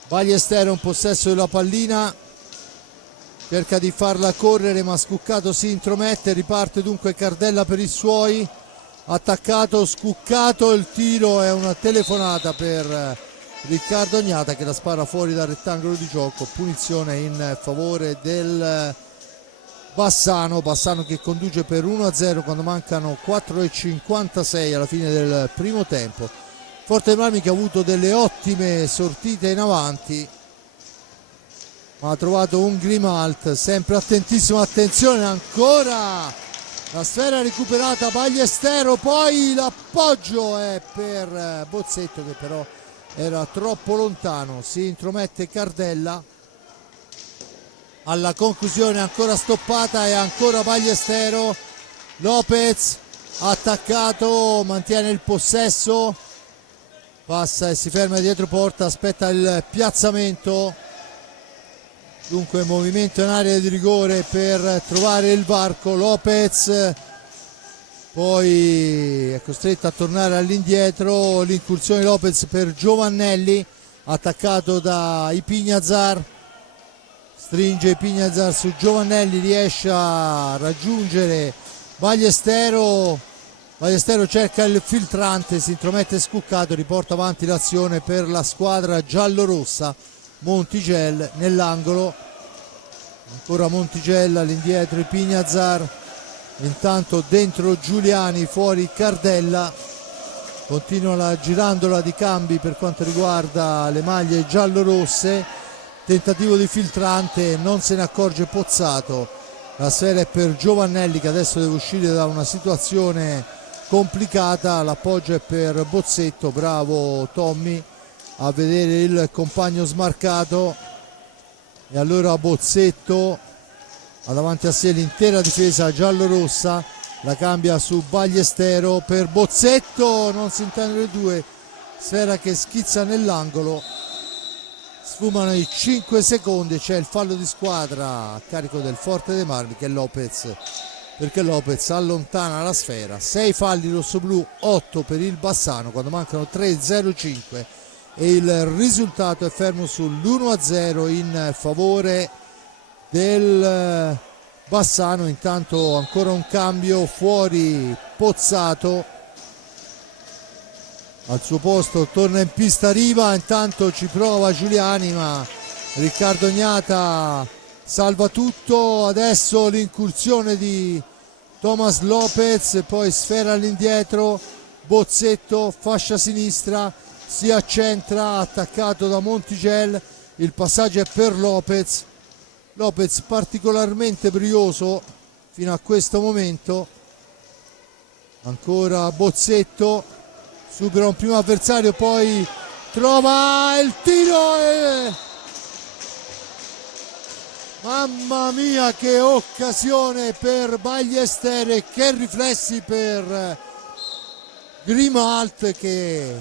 Ballestero in possesso della pallina, cerca di farla correre ma Scuccato si intromette, riparte dunque Cardella per i suoi, attaccato Scuccato, il tiro è una telefonata per Riccardo Ognata che la spara fuori dal rettangolo di gioco, punizione in favore del Bassano che conduce per 1-0 quando mancano 4:56 alla fine del primo tempo. Forte dei Marmi che ha avuto delle ottime sortite in avanti, ma ha trovato un Grimalt sempre attentissimo, attenzione ancora, la sfera recuperata Ballestero, poi l'appoggio è per Bozzetto che però era troppo lontano, si intromette Cardella, alla conclusione ancora stoppata e ancora Ballestero, Lopez attaccato, mantiene il possesso, passa e si ferma dietro porta, aspetta il piazzamento, dunque movimento in area di rigore per trovare il varco, Lopez poi è costretto a tornare all'indietro, l'incursione di Lopez per Giovannelli, attaccato da Ipignazar, stringe Ipignazar su Giovannelli, riesce a raggiungere Ballestero, cerca il filtrante, si intromette Scuccato, riporta avanti l'azione per la squadra giallorossa, Montigel nell'angolo, ancora Montigel all'indietro Ipignazar, intanto dentro Giuliani, fuori Cardella, continua la girandola di cambi per quanto riguarda le maglie giallorosse, tentativo di filtrante, non se ne accorge Pozzato, la sfera è per Giovannelli che adesso deve uscire da una situazione complicata, l'appoggio è per Bozzetto, bravo Tommy a vedere il compagno smarcato, e allora Bozzetto ha davanti a sé l'intera difesa giallorossa, la cambia su Ballestero per Bozzetto, non si intendono le due, sfera che schizza nell'angolo, sfumano i 5 secondi, c'è il fallo di squadra a carico del Forte dei Marmi che è Lopez, perché Lopez allontana la sfera. 6 falli rossoblù, 8 per il Bassano quando mancano 3:05 e il risultato è fermo sull'1-0 in favore del Bassano. Intanto ancora un cambio, fuori Pozzato, al suo posto torna in pista Riva, intanto ci prova Giuliani ma Riccardo Ognata salva tutto. Adesso l'incursione di Thomas Lopez e poi sfera all'indietro, Bozzetto fascia sinistra, si accentra, attaccato da Montigel, il passaggio è per Lopez particolarmente brioso fino a questo momento, ancora Bozzetto, supera un primo avversario, poi trova il tiro Mamma mia, che occasione per Ballester e che riflessi per Grimalt, che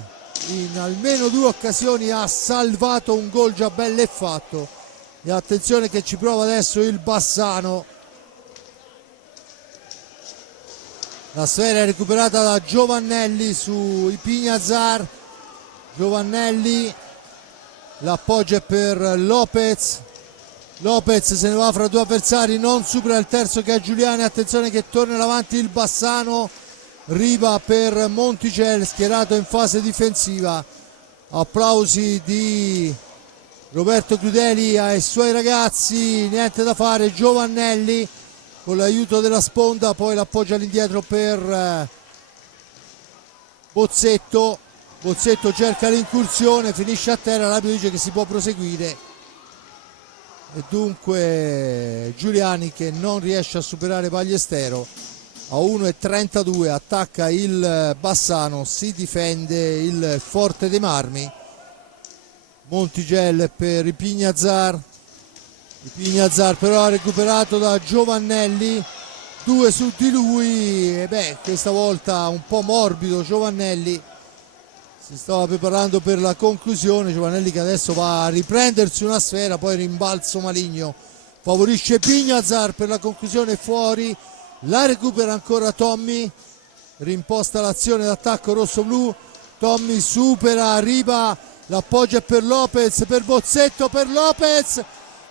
in almeno 2 occasioni ha salvato un gol già bello e fatto. E attenzione che ci prova adesso il Bassano. La sfera è recuperata da Giovannelli su Ipignazar. Giovannelli, l'appoggio è per Lopez. Lopez se ne va fra 2 avversari, non supera il terzo che è Giuliani. Attenzione che torna in avanti il Bassano. Riva per Monticelli, schierato in fase difensiva. Applausi di Roberto Crudeli ai suoi ragazzi, niente da fare. Giovannelli con l'aiuto della sponda, poi l'appoggio all'indietro per Bozzetto. Bozzetto cerca l'incursione, finisce a terra, l'arbitro dice che si può proseguire e dunque Giuliani, che non riesce a superare Ballestero, a 1,32 attacca il Bassano, si difende il Forte dei Marmi. Montigel per Ipignazar. Ipignazar però ha recuperato da Giovannelli, 2 su di lui e questa volta un po' morbido Giovannelli, si stava preparando per la conclusione. Giovannelli che adesso va a riprendersi una sfera, poi rimbalzo maligno favorisce Ipignazar per la conclusione, fuori, la recupera ancora Tommy, rimposta l'azione d'attacco rosso-blu. Tommy supera, arriva, l'appoggio è per Lopez, per Bozzetto, per Lopez,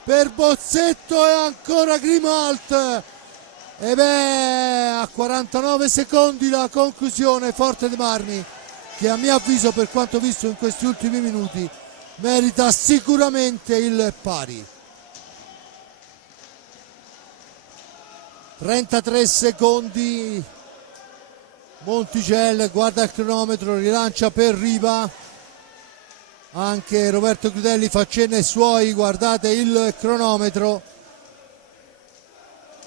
per Bozzetto e ancora Grimalt. E a 49 secondi la conclusione. Forte dei Marmi, che a mio avviso, per quanto visto in questi ultimi minuti, merita sicuramente il pari. 33 secondi. Monticelli guarda il cronometro, rilancia per Riva. Anche Roberto Crudeli fa cenno ai suoi, guardate il cronometro.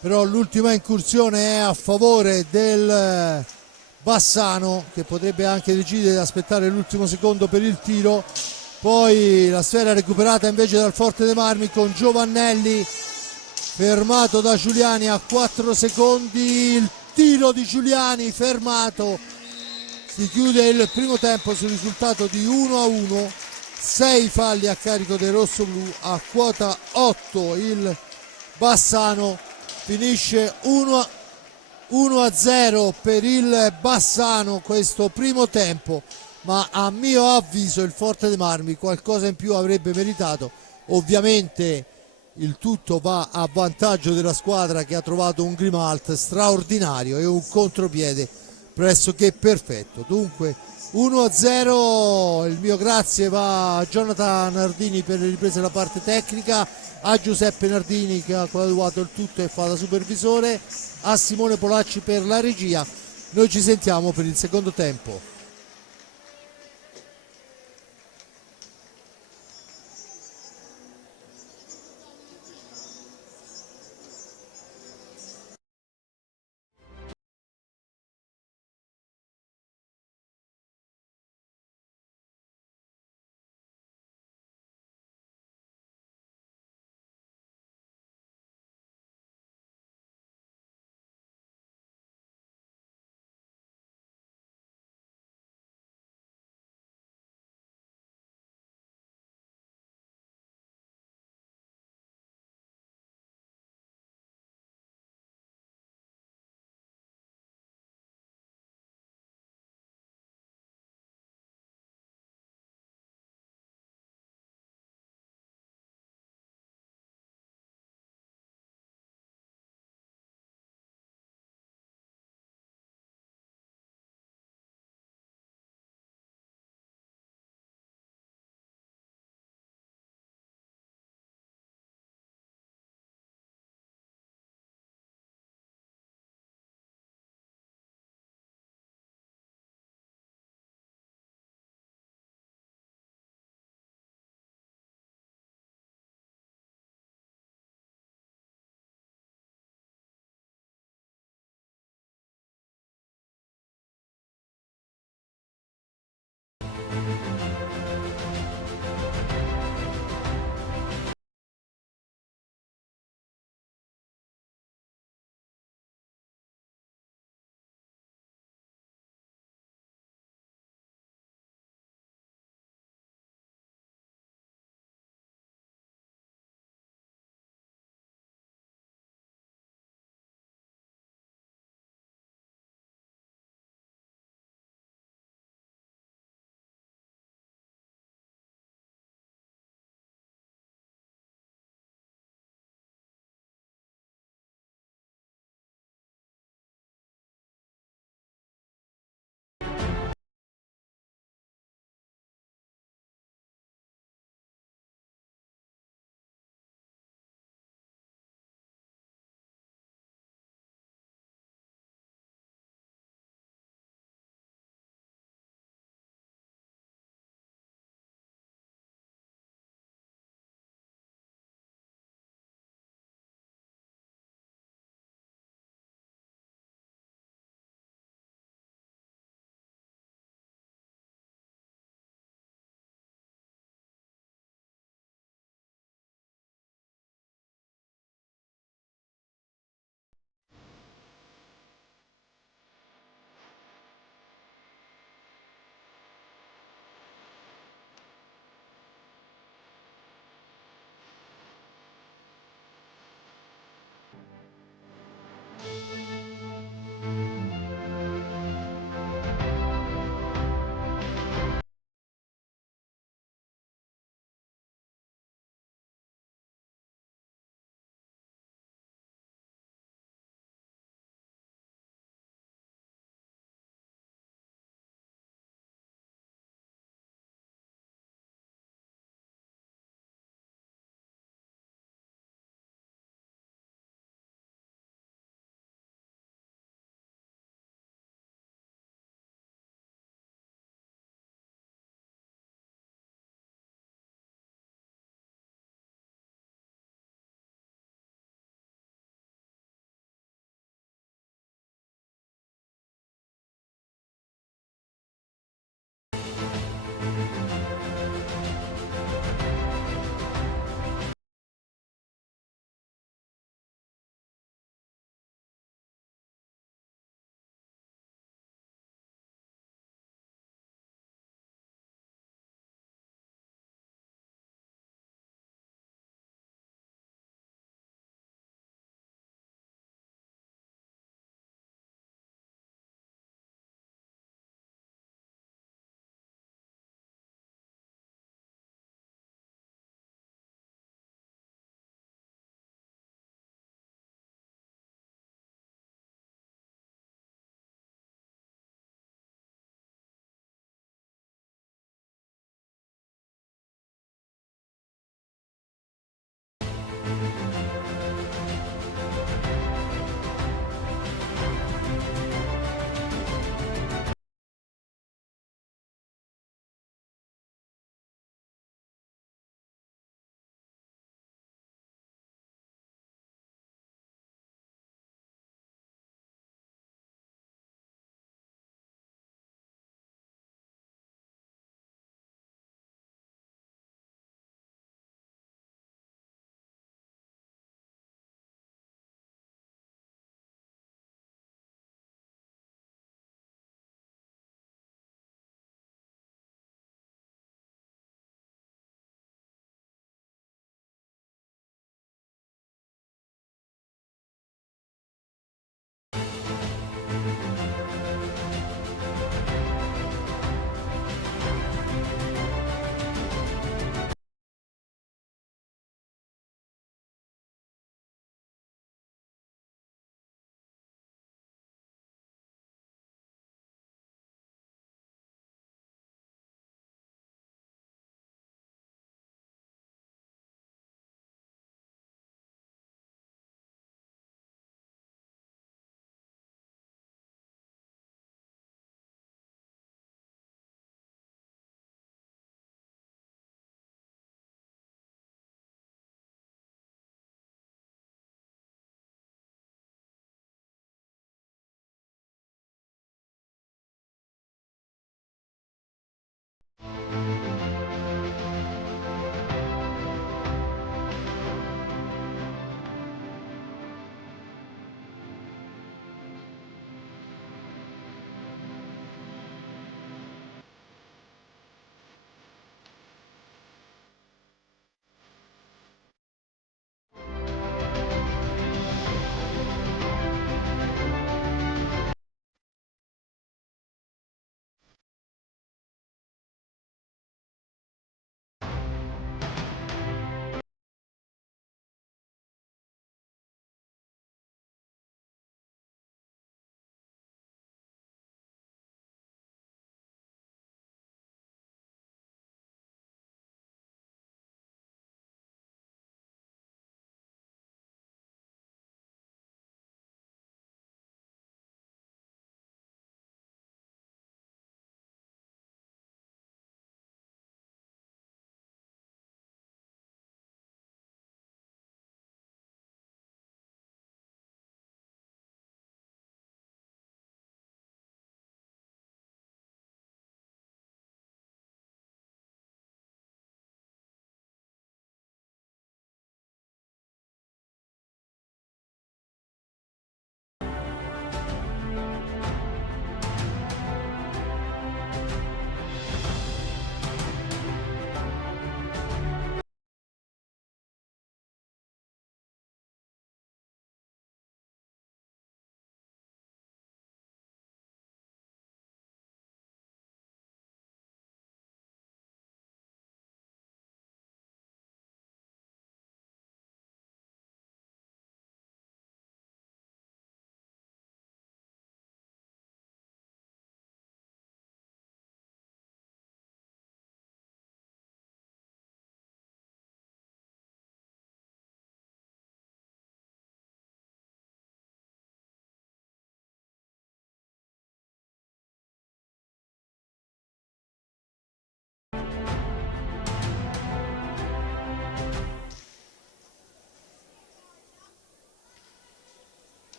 Però l'ultima incursione è a favore del Bassano, che potrebbe anche decidere di aspettare l'ultimo secondo per il tiro. Poi la sfera recuperata invece dal Forte dei Marmi con Giovannelli, fermato da Giuliani a 4 secondi. Il tiro di Giuliani fermato. Si chiude il primo tempo sul risultato di 1-1. 6 falli a carico dei rossoblù, a quota 8 il Bassano. Finisce 1-0 per il Bassano questo primo tempo, ma a mio avviso il Forte dei Marmi qualcosa in più avrebbe meritato. Ovviamente il tutto va a vantaggio della squadra, che ha trovato un Grimalt straordinario e un contropiede pressoché perfetto. Dunque 1-0, il mio grazie va a Jonathan Nardini per le riprese della parte tecnica, a Giuseppe Nardini che ha coadiuvato il tutto e fa da supervisore, a Simone Polacci per la regia. Noi ci sentiamo per il secondo tempo.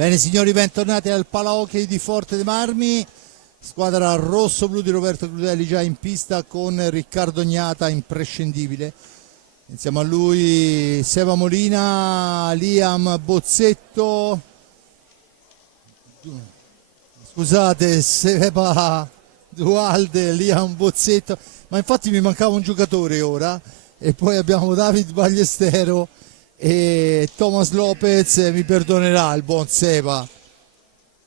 Bene signori, bentornati al Palahockey di Forte dei Marmi, squadra rosso-blu di Roberto Crudelli già in pista con Riccardo Gnata, imprescindibile. Insieme a lui Seba Molina, Liam Bozzetto, scusate, Seba Dualde, Liam Bozzetto, ma infatti mi mancava un giocatore ora, e poi abbiamo David Ballestero e Thomas Lopez, mi perdonerà il buon Seba,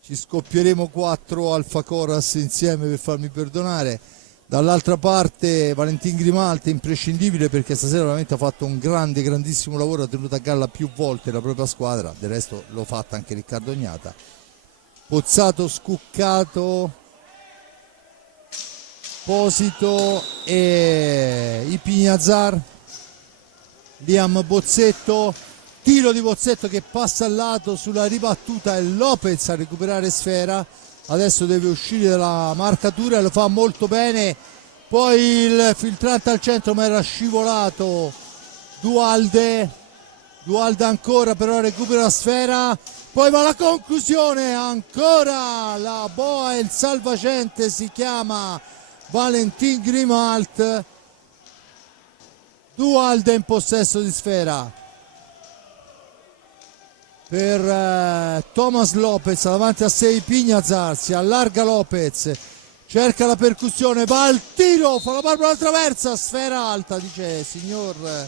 ci scoppieremo 4 Alfa Coras insieme per farmi perdonare. Dall'altra parte Valentin Grimalte, imprescindibile perché stasera veramente ha fatto un grandissimo lavoro, ha tenuto a galla più volte la propria squadra, del resto l'ho fatta anche Riccardo Gnata. Pozzato, Scuccato, Posito e Ipignazar, Liam Bozzetto, tiro di Bozzetto che passa al lato sulla ribattuta e Lopez a recuperare sfera, adesso deve uscire dalla marcatura e lo fa molto bene, poi il filtrante al centro ma era scivolato Dualde ancora, però recupera la sfera, poi va la conclusione, ancora la boa e il salvagente si chiama Valentin Grimalt. Dualde in possesso di sfera per Thomas Lopez, davanti a sé Ipignazar, si allarga Lopez, cerca la percussione, va al tiro, fa la barba alla traversa, sfera alta, dice signor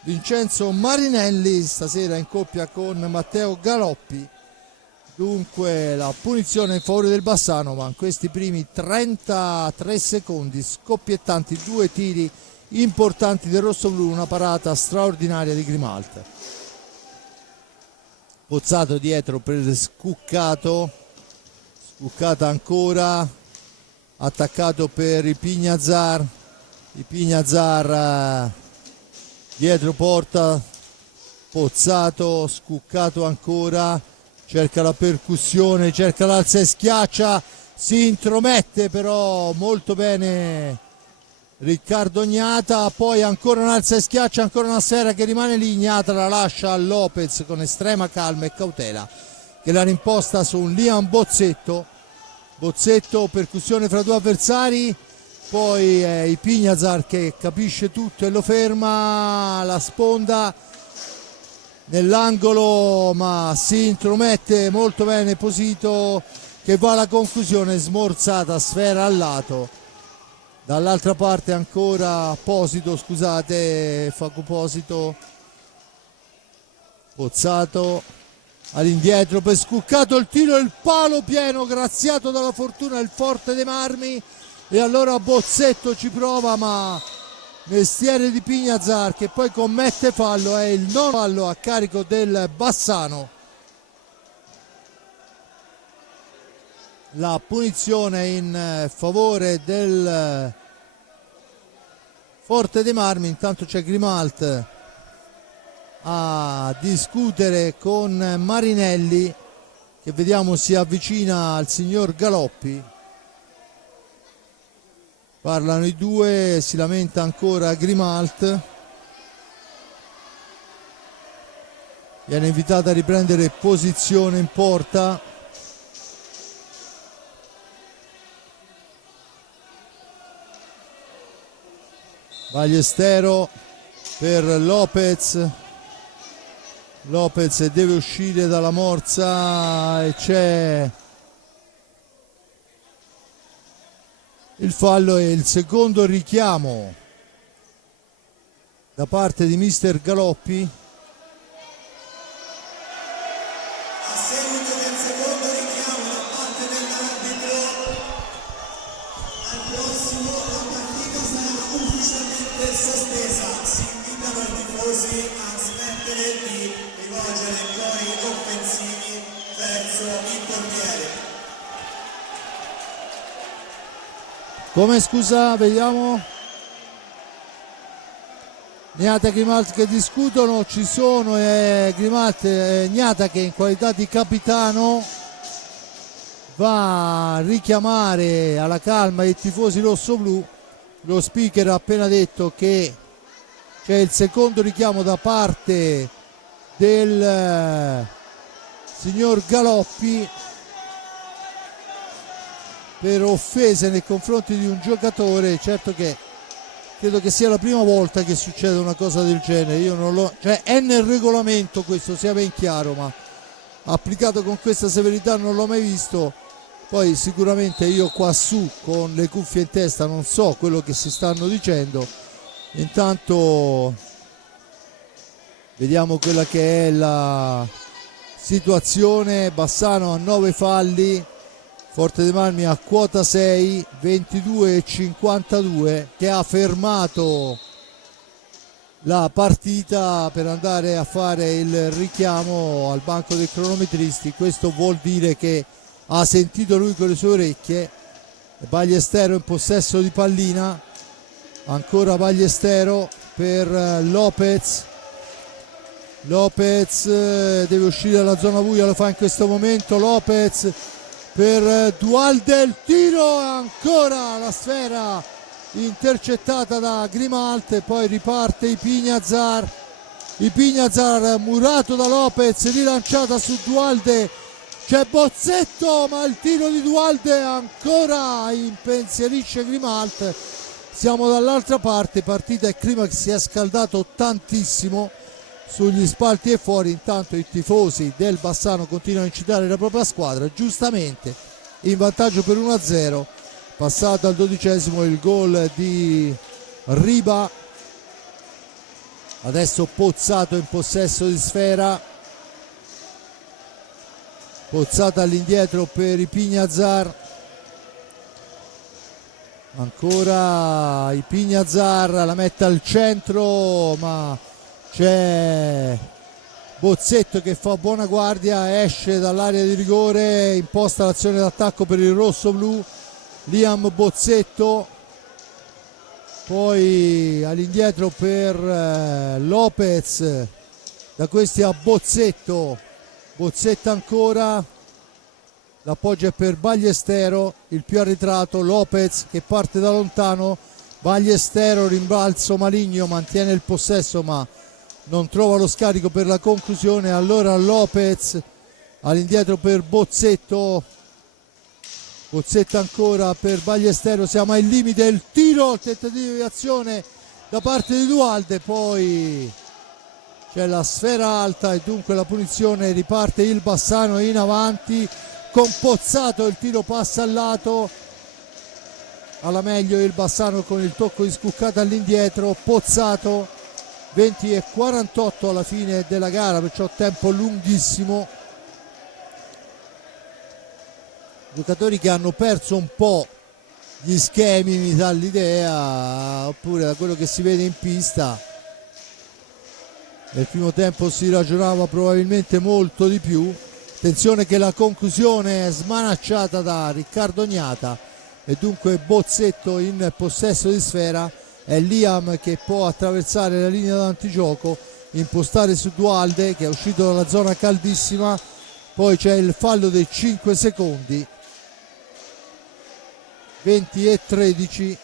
Vincenzo Marinelli, stasera in coppia con Matteo Galoppi. Dunque la punizione in favore del Bassano, ma in questi primi 33 secondi scoppiettanti, 2 tiri importanti del rossoblu, una parata straordinaria di Grimalt. Pozzato dietro per Scuccato ancora, attaccato per Ipignazar dietro porta, Pozzato, Scuccato ancora, cerca la percussione, cerca l'alza e schiaccia, si intromette però molto bene Riccardo Gnata, poi ancora un'alza e schiaccia, ancora una sfera che rimane lì, Gnata la lascia a Lopez con estrema calma e cautela che la rimposta su un Liam Bozzetto, percussione fra 2 avversari, poi Ipignazar che capisce tutto e lo ferma, la sponda nell'angolo ma si intromette molto bene Posito che va alla conclusione, smorzata, sfera al lato. Dall'altra parte ancora Posito, Facu Posito, Pozzato all'indietro per Scuccato, il tiro e il palo pieno, graziato dalla fortuna il Forte dei Marmi, e allora Bozzetto ci prova ma mestiere di Ipignazar che poi commette fallo, è il non fallo a carico del Bassano. La punizione in favore del Forte dei Marmi, intanto c'è Grimalt a discutere con Marinelli che vediamo si avvicina al signor Galoppi, parlano i due, si lamenta ancora Grimalt, viene invitato a riprendere posizione in porta. Ballestero per Lopez deve uscire dalla morsa e c'è il fallo e il secondo richiamo da parte di mister Galoppi. A seguito del secondo richiamo da parte dell'arbitro, al prossimo la partita sarà ufficialmente sospesa. Si invitano i tifosi a smettere di rivolgere cori offensivi verso il portiere. Come scusa, vediamo. Gnata e Grimalt che discutono, ci sono Grimalt e Gnata che in qualità di capitano va a richiamare alla calma i tifosi rossoblu. Lo speaker ha appena detto che c'è il secondo richiamo da parte del signor Galoppi per offese nei confronti di un giocatore. Certo che credo che sia la prima volta che succede una cosa del genere, io non lo, cioè è nel regolamento questo, sia ben chiaro, ma applicato con questa severità non l'ho mai visto. Poi sicuramente io qua su con le cuffie in testa non so quello che si stanno dicendo. Intanto vediamo quella che è la situazione. Bassano a 9 falli, Forte dei Marmi a quota 6, 22,52, che ha fermato la partita per andare a fare il richiamo al banco dei cronometristi. Questo vuol dire che ha sentito lui con le sue orecchie. Ballestero in possesso di pallina, ancora Ballestero per Lopez. Lopez deve uscire dalla zona buia, lo fa in questo momento. Lopez per Dualde, il tiro, ancora la sfera intercettata da Grimalt, poi riparte Ipiñazar, murato da Lopez, rilanciata su Dualde, c'è Bozzetto, ma il tiro di Dualde ancora impensierisce Grimalt. Siamo dall'altra parte, partita e clima che si è scaldato tantissimo sugli spalti e fuori. Intanto i tifosi del Bassano continuano a incitare la propria squadra, giustamente in vantaggio per 1-0. Passato al 12esimo il gol di Riba. Adesso Pozzato in possesso di sfera, Pozzato all'indietro per Ipiñazar, ancora Ipiñazar, la mette al centro ma c'è Bozzetto che fa buona guardia, esce dall'area di rigore, imposta l'azione d'attacco per il rosso-blu. Liam Bozzetto, poi all'indietro per Lopez, da questi a Bozzetto, Bozzetto ancora, l'appoggio è per Ballestero, il più arretrato, Lopez che parte da lontano, Ballestero, rimbalzo maligno, mantiene il possesso ma non trova lo scarico per la conclusione. Allora Lopez all'indietro per Bozzetto, Bozzetto ancora per Ballestero, siamo al limite, il tiro, il tentativo di azione da parte di Dualde, poi c'è la sfera alta e dunque la punizione. Riparte il Bassano in avanti con Pozzato, il tiro passa al lato, alla meglio il Bassano con il tocco di Scuccata all'indietro. Pozzato, 20:48 alla fine della gara, perciò tempo lunghissimo. Giocatori che hanno perso un po' gli schemi, mi dà l'idea, oppure da quello che si vede in pista. Nel primo tempo si ragionava probabilmente molto di più. Attenzione che la conclusione è smanacciata da Riccardo Ognata e dunque Bozzetto in possesso di sfera. È Liam che può attraversare la linea d'antigioco, impostare su Dualde che è uscito dalla zona caldissima. Poi c'è il fallo dei 5 secondi, 20:13.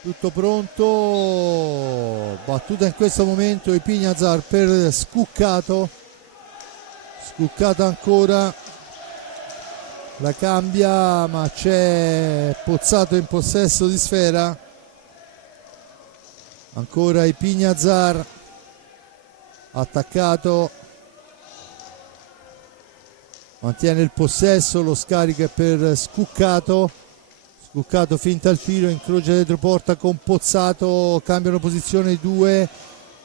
Tutto pronto, battuta in questo momento Ipiñazar per Scuccato, Scuccato ancora, la cambia ma c'è Pozzato in possesso di sfera, ancora Ipiñazar attaccato, mantiene il possesso, lo scarico è per Scuccato, Scuccato finta il tiro, incrocia dietro porta con Pozzato, cambiano posizione i due,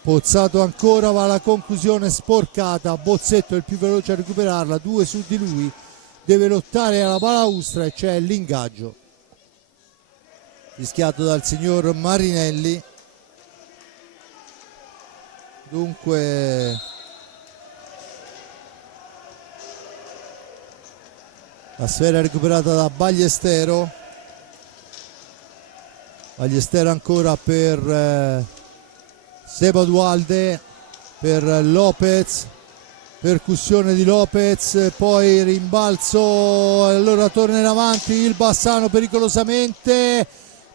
Pozzato ancora, va alla conclusione sporcata, Bozzetto è il più veloce a recuperarla, 2 su di lui, deve lottare alla balaustra e c'è l'ingaggio rischiato dal signor Marinelli. Dunque la sfera recuperata da Ballestero, Ballestero ancora per Seba Dualde, per Lopez, percussione di Lopez, poi rimbalzo, allora torna in avanti il Bassano pericolosamente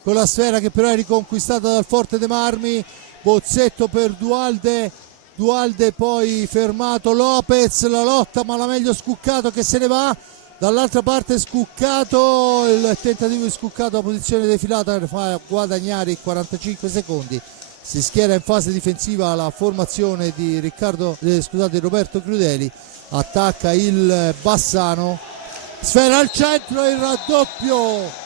con la sfera che però è riconquistata dal Forte dei Marmi. Bozzetto per Dualde, Dualde poi fermato Lopez, la lotta ma la meglio Scuccato che se ne va, dall'altra parte Scuccato, il tentativo di Scuccato, la posizione defilata per far guadagnare i 45 secondi, si schiera in fase difensiva la formazione di Roberto Crudeli, attacca il Bassano, sfera al centro, il raddoppio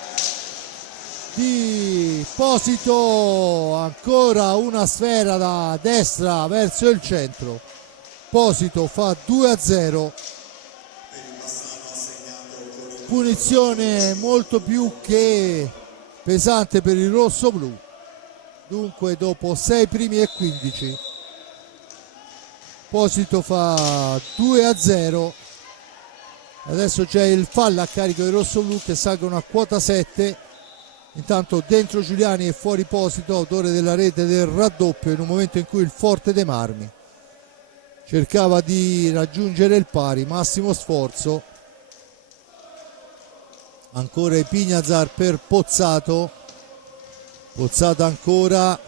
di Posito, ancora una sfera da destra verso il centro, Posito fa 2-0, punizione molto più che pesante per il rossoblu. Dunque dopo 6 primi e 15 Posito fa 2-0. Adesso c'è il fallo a carico dei rossoblu che salgono a quota 7. Intanto dentro Giuliani e fuori Posito, autore della rete del raddoppio, in un momento in cui il Forte dei Marmi cercava di raggiungere il pari, massimo sforzo. Ancora Ipignazar per Pozzato, Pozzato ancora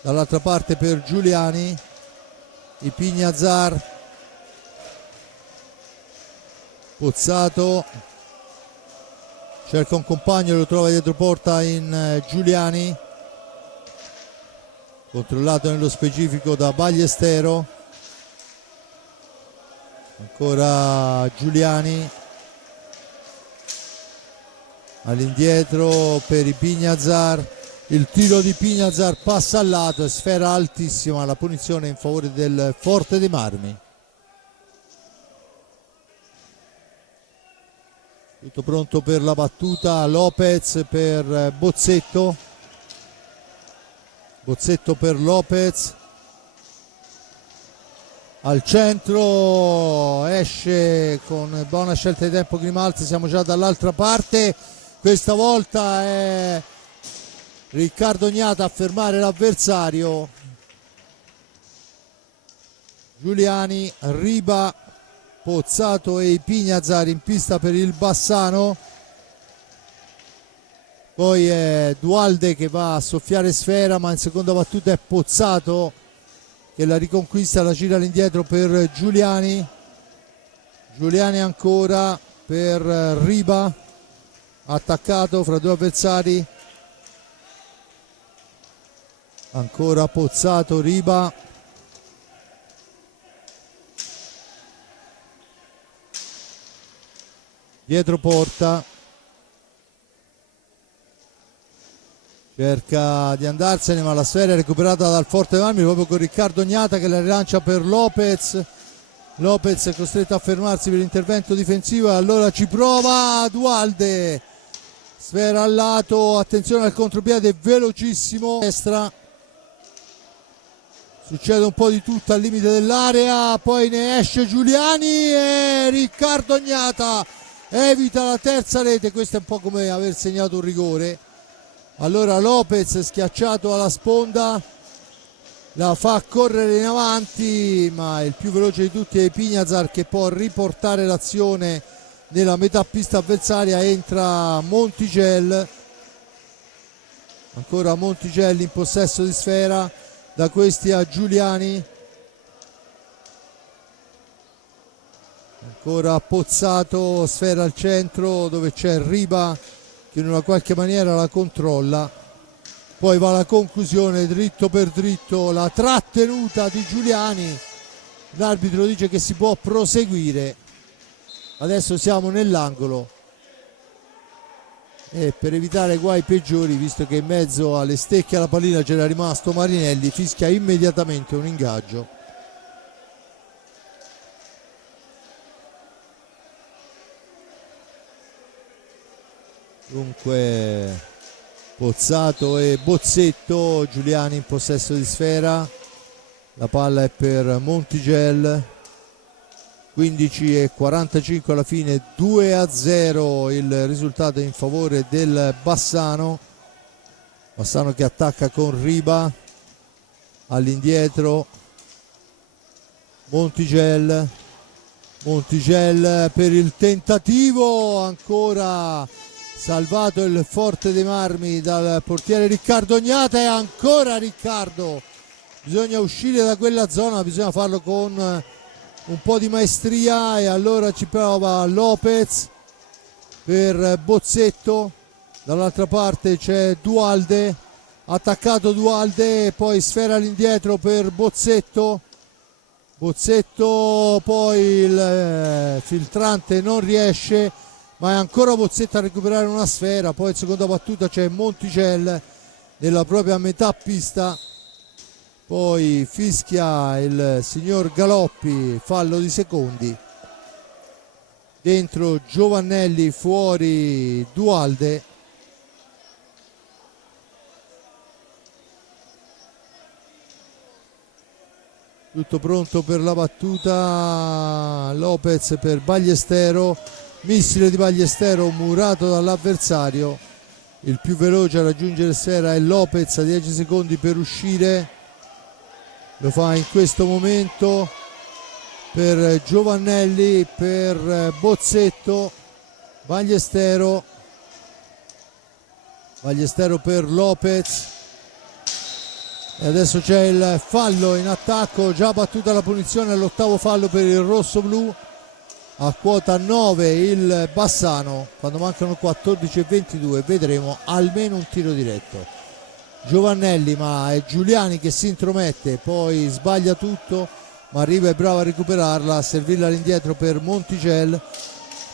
dall'altra parte per Giuliani, Ipignazar, Pozzato cerca un compagno, lo trova dietro porta in Giuliani, controllato nello specifico da Ballestero, ancora Giuliani, all'indietro per Ipignazar, il tiro di Ipignazar passa al lato e sfera altissima, la punizione in favore del Forte dei Marmi. Tutto pronto per la battuta, Lopez per Bozzetto, Bozzetto per Lopez, al centro esce con buona scelta di tempo Grimaldi, siamo già dall'altra parte, questa volta è Riccardo Ognata a fermare l'avversario, Giuliani, Riba, Pozzato e Ipignazar in pista per il Bassano, poi è Dualde che va a soffiare sfera, ma in seconda battuta è Pozzato che la riconquista, la gira all'indietro per Giuliani, Giuliani ancora per Riba, attaccato fra due avversari, ancora Pozzato, Riba, dietro porta, cerca di andarsene ma la sfera è recuperata dal Forte dei Marmi proprio con Riccardo Ognata che la rilancia per Lopez, Lopez è costretto a fermarsi per l'intervento difensivo e allora ci prova Dualde, sfera al lato, attenzione al contropiede velocissimo, destra, succede un po' di tutto al limite dell'area, poi ne esce Giuliani e Riccardo Ognata evita la terza rete, questo è un po' come aver segnato un rigore. Allora Lopez schiacciato alla sponda, la fa correre in avanti, ma il più veloce di tutti è Ipignazar che può riportare l'azione nella metà pista avversaria, entra Montigel, ancora Montigel in possesso di sfera, da questi a Giuliani, ancora Pozzato, sfera al centro dove c'è Riba che in una qualche maniera la controlla, poi va alla conclusione dritto per dritto, la trattenuta di Giuliani, l'arbitro dice che si può proseguire, adesso siamo nell'angolo e per evitare guai peggiori, visto che in mezzo alle stecche alla pallina c'era rimasto Marinelli, fischia immediatamente un ingaggio. Dunque Pozzato e Bozzetto, Giuliani in possesso di sfera, la palla è per Montigel, 15:45 alla fine, 2-0 il risultato in favore del Bassano, Bassano che attacca con Riba, all'indietro Montigel, Montigel per il tentativo, ancora salvato il Forte dei Marmi dal portiere Riccardo Ognata e ancora Riccardo bisogna uscire da quella zona, bisogna farlo con un po' di maestria, e allora ci prova Lopez per Bozzetto. Dall'altra parte c'è Dualde, attaccato Dualde, poi sfera all'indietro per Bozzetto. Bozzetto, poi il filtrante non riesce, ma è ancora Bozzetto a recuperare una sfera. Poi in seconda battuta c'è Monticelli nella propria metà pista, poi fischia il signor Galoppi, fallo di secondi, dentro Giovannelli, fuori Dualde. Tutto pronto per la battuta, Lopez per Ballestero, missile di Ballestero murato dall'avversario, il più veloce a raggiungere sfera è Lopez, a 10 secondi per uscire, lo fa in questo momento per Giovannelli, per Bozzetto, Ballestero per Lopez. E adesso c'è il fallo in attacco, già battuta la punizione, all'ottavo fallo per il rosso-blu. A quota 9 il Bassano, quando mancano 14:22 vedremo almeno un tiro diretto. Giovannelli, ma è Giuliani che si intromette, poi sbaglia tutto, ma arriva, è bravo a recuperarla, a servirla all'indietro per Monticelli.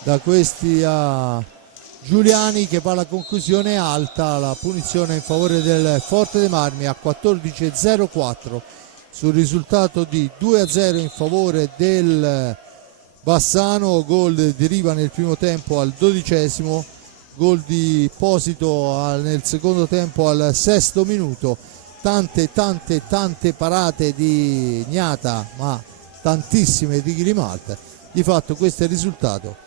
Da questi a Giuliani che fa la conclusione alta, la punizione in favore del Forte dei Marmi a 14:04 sul risultato di 2-0 in favore del Bassano. Gol di Riva nel primo tempo al 12°, gol di Posito nel secondo tempo al 6° minuto. Tante parate di Gnata, ma tantissime di Grimalta. Di fatto questo è il risultato.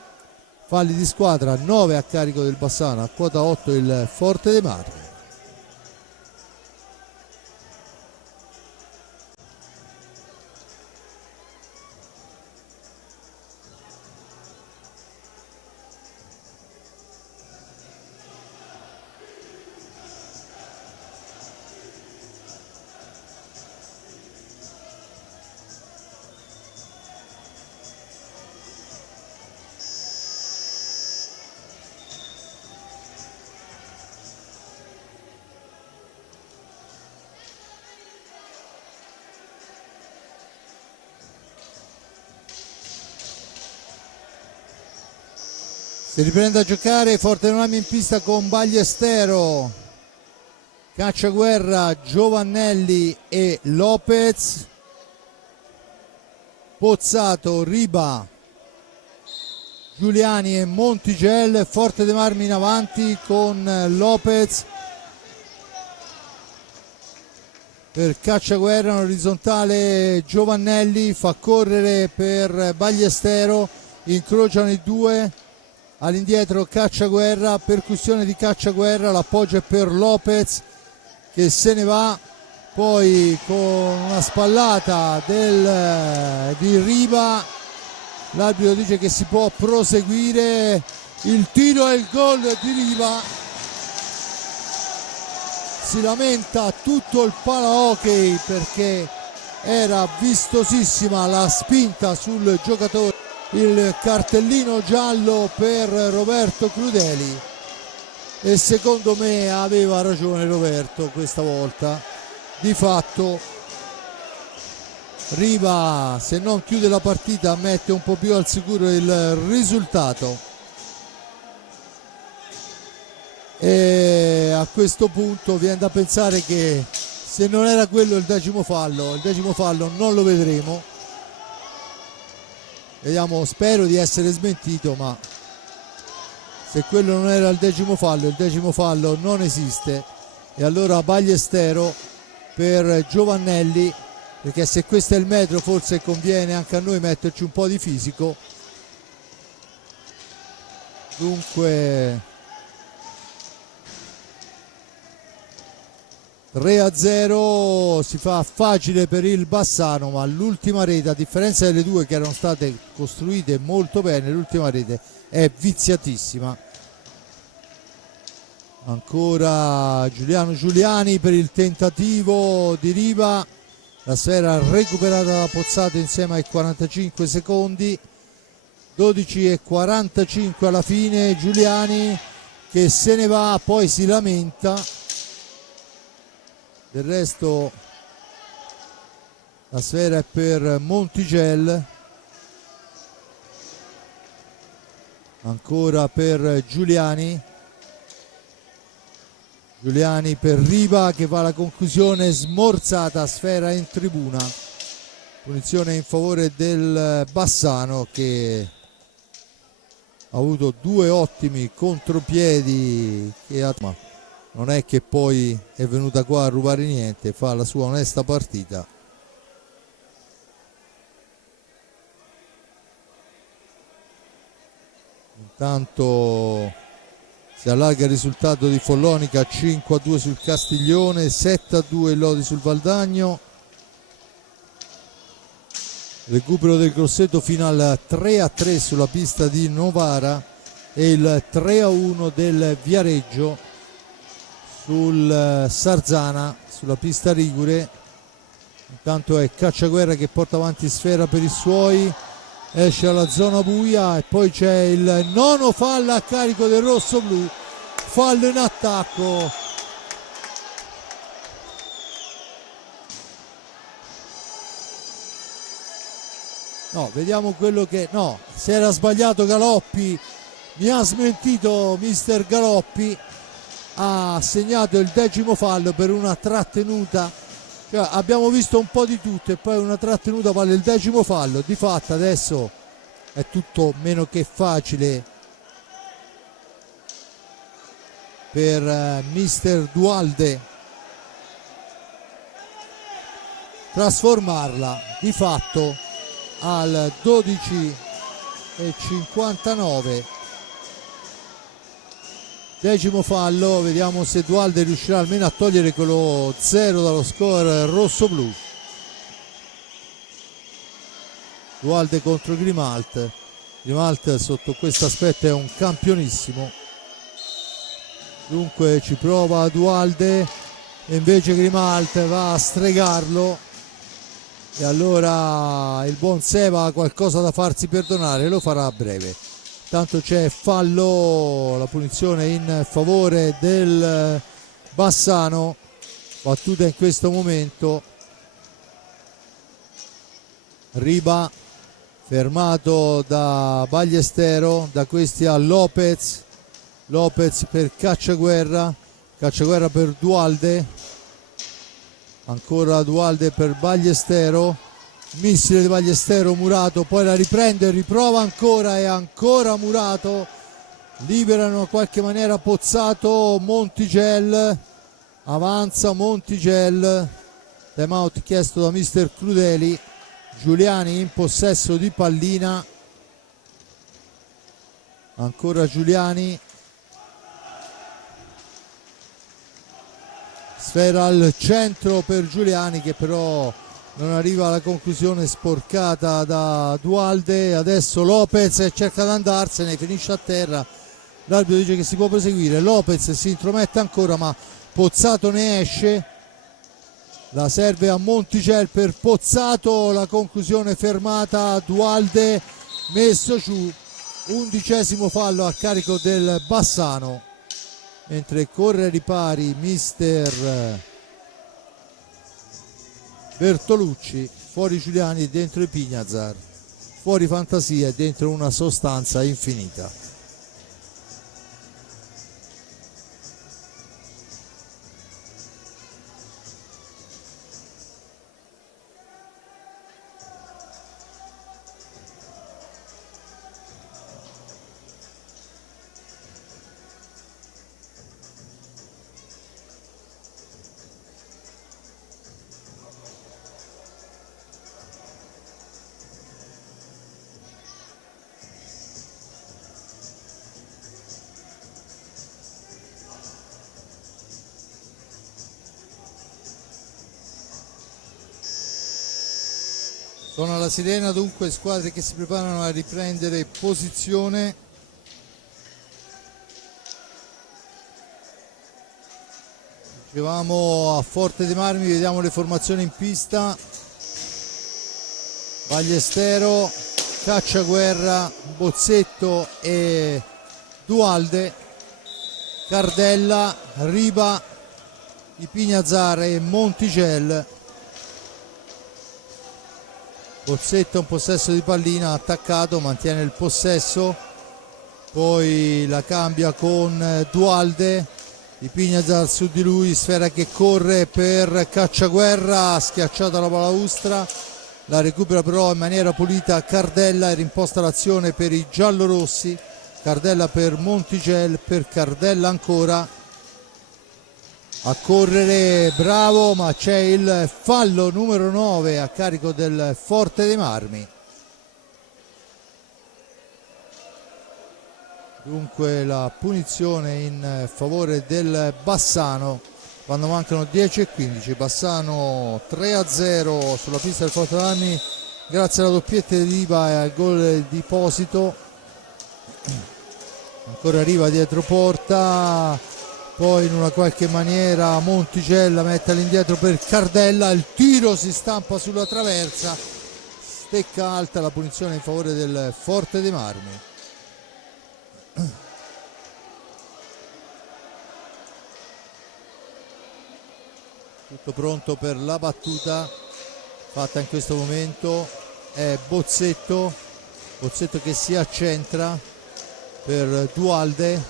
Falli di squadra, 9 a carico del Bassano, a quota 8 il Forte dei Marmi. Si riprende a giocare, Forte dei Marmi in pista con Ballestero, Cacciaguerra, Giovannelli e Lopez, Pozzato, Riba, Giuliani e Monticelli. Forte dei Marmi in avanti con Lopez per Cacciaguerra, in orizzontale Giovannelli, fa correre per Ballestero, incrociano i due. All'indietro Cacciaguerra, percussione di Cacciaguerra, l'appoggio è per Lopez che se ne va, poi con una spallata di Riva l'arbitro dice che si può proseguire, il tiro e il gol di Riva. Si lamenta tutto il palahockey perché era vistosissima la spinta sul giocatore. Il cartellino giallo per Roberto Crudeli, e secondo me aveva ragione Roberto questa volta. Di fatto Riva, se non chiude la partita, mette un po' più al sicuro il risultato, e a questo punto viene da pensare che se non era quello il decimo fallo non lo vedremo. Vediamo, spero di essere smentito, ma se quello non era il decimo fallo non esiste. E allora Ballestero per Giovannelli, perché se questo è il metro forse conviene anche a noi metterci un po' di fisico. Dunque 3-0, si fa facile per il Bassano, ma l'ultima rete, a differenza delle due che erano state costruite molto bene, l'ultima rete è viziatissima. Ancora Giuliani per il tentativo di Riva, La sfera recuperata da Pozzato insieme ai 45 secondi. 12:45 alla fine. Giuliani che se ne va, poi si lamenta. Del resto la sfera è per Montigel. Ancora per Giuliani. Giuliani per Riva che va alla conclusione, smorzata, sfera in tribuna. Punizione in favore del Bassano che ha avuto due ottimi contropiedi ma non è che poi è venuta qua a rubare niente, fa la sua onesta partita. Intanto si allarga il risultato di Follonica, 5-2 sul Castiglione, 7-2 il Lodi sul Valdagno. Recupero del Grosseto fino al 3-3 sulla pista di Novara e il 3-1 del Viareggio sul Sarzana, sulla pista Ligure. Intanto è Cacciaguerra che porta avanti sfera per i suoi, esce alla zona buia e poi c'è il nono fallo a carico del rosso-blu, fallo in attacco. No, vediamo quello che... No, si era sbagliato Galoppi, mi ha smentito mister Galoppi, ha segnato il 10° fallo per una trattenuta. Cioè, abbiamo visto un po' di tutto e poi una trattenuta vale il 10° fallo. Di fatto adesso è tutto meno che facile per mister Dualde trasformarla di fatto al 12:59. 10° fallo, vediamo se Dualde riuscirà almeno a togliere quello 0 dallo score rosso-blu. Dualde contro Grimalt. Grimalt sotto questo aspetto è un campionissimo. Dunque ci prova Dualde e invece Grimalt va a stregarlo. E allora il buon Seva ha qualcosa da farsi perdonare, lo farà a breve. Tanto c'è fallo, la punizione in favore del Bassano, battuta in questo momento. Riba fermato da Ballestero, da questi a Lopez. Lopez per Cacciaguerra, Cacciaguerra per Dualde, ancora Dualde per Ballestero. Missile di Ballestero, Murato, poi la riprende, riprova ancora e ancora Murato. Liberano in qualche maniera Pozzato, Montigel, avanza Montigel, time out chiesto da mister Crudeli. Giuliani in possesso di pallina, ancora Giuliani, sfera al centro per Giuliani che però non arriva alla conclusione, sporcata da Dualde. Adesso Lopez cerca di andarsene, finisce a terra, l'arbitro dice che si può proseguire. Lopez si intromette ancora ma Pozzato ne esce, la serve a Montigel per Pozzato, la conclusione fermata, Dualde messo giù. 11° fallo a carico del Bassano, mentre corre ai ripari mister Bertolucci. Fuori Giuliani, dentro i Pignazar, fuori Fantasia, dentro una sostanza infinita. Suona la sirena, dunque squadre che si preparano a riprendere posizione. Dicevamo a Forte dei Marmi, vediamo le formazioni in pista. Ballestero, Cacciaguerra, Bozzetto e Dualde, Cardella, Riba, Ipignazar e Montigel. Bozzetto un possesso di pallina attaccato, mantiene il possesso, poi la cambia con Dualde, Ipignazar su di lui, sfera che corre per Cacciaguerra, schiacciata la balaustra, la recupera però in maniera pulita Cardella e rimposta l'azione per i giallorossi. Cardella per Montigel, per Cardella ancora a correre, bravo, ma c'è il fallo numero 9 a carico del Forte dei Marmi. Dunque la punizione in favore del Bassano quando mancano 10 e 15. Bassano 3-0 sulla pista del Forte dei Marmi grazie alla doppietta di Riva e al gol di Posito. Ancora Riva dietro porta, poi in una qualche maniera Montigella mette all'indietro per Cardella, il tiro si stampa sulla traversa, stecca alta, la punizione in favore del Forte dei Marmi. Tutto pronto per la battuta fatta in questo momento, è Bozzetto che si accentra per Dualde,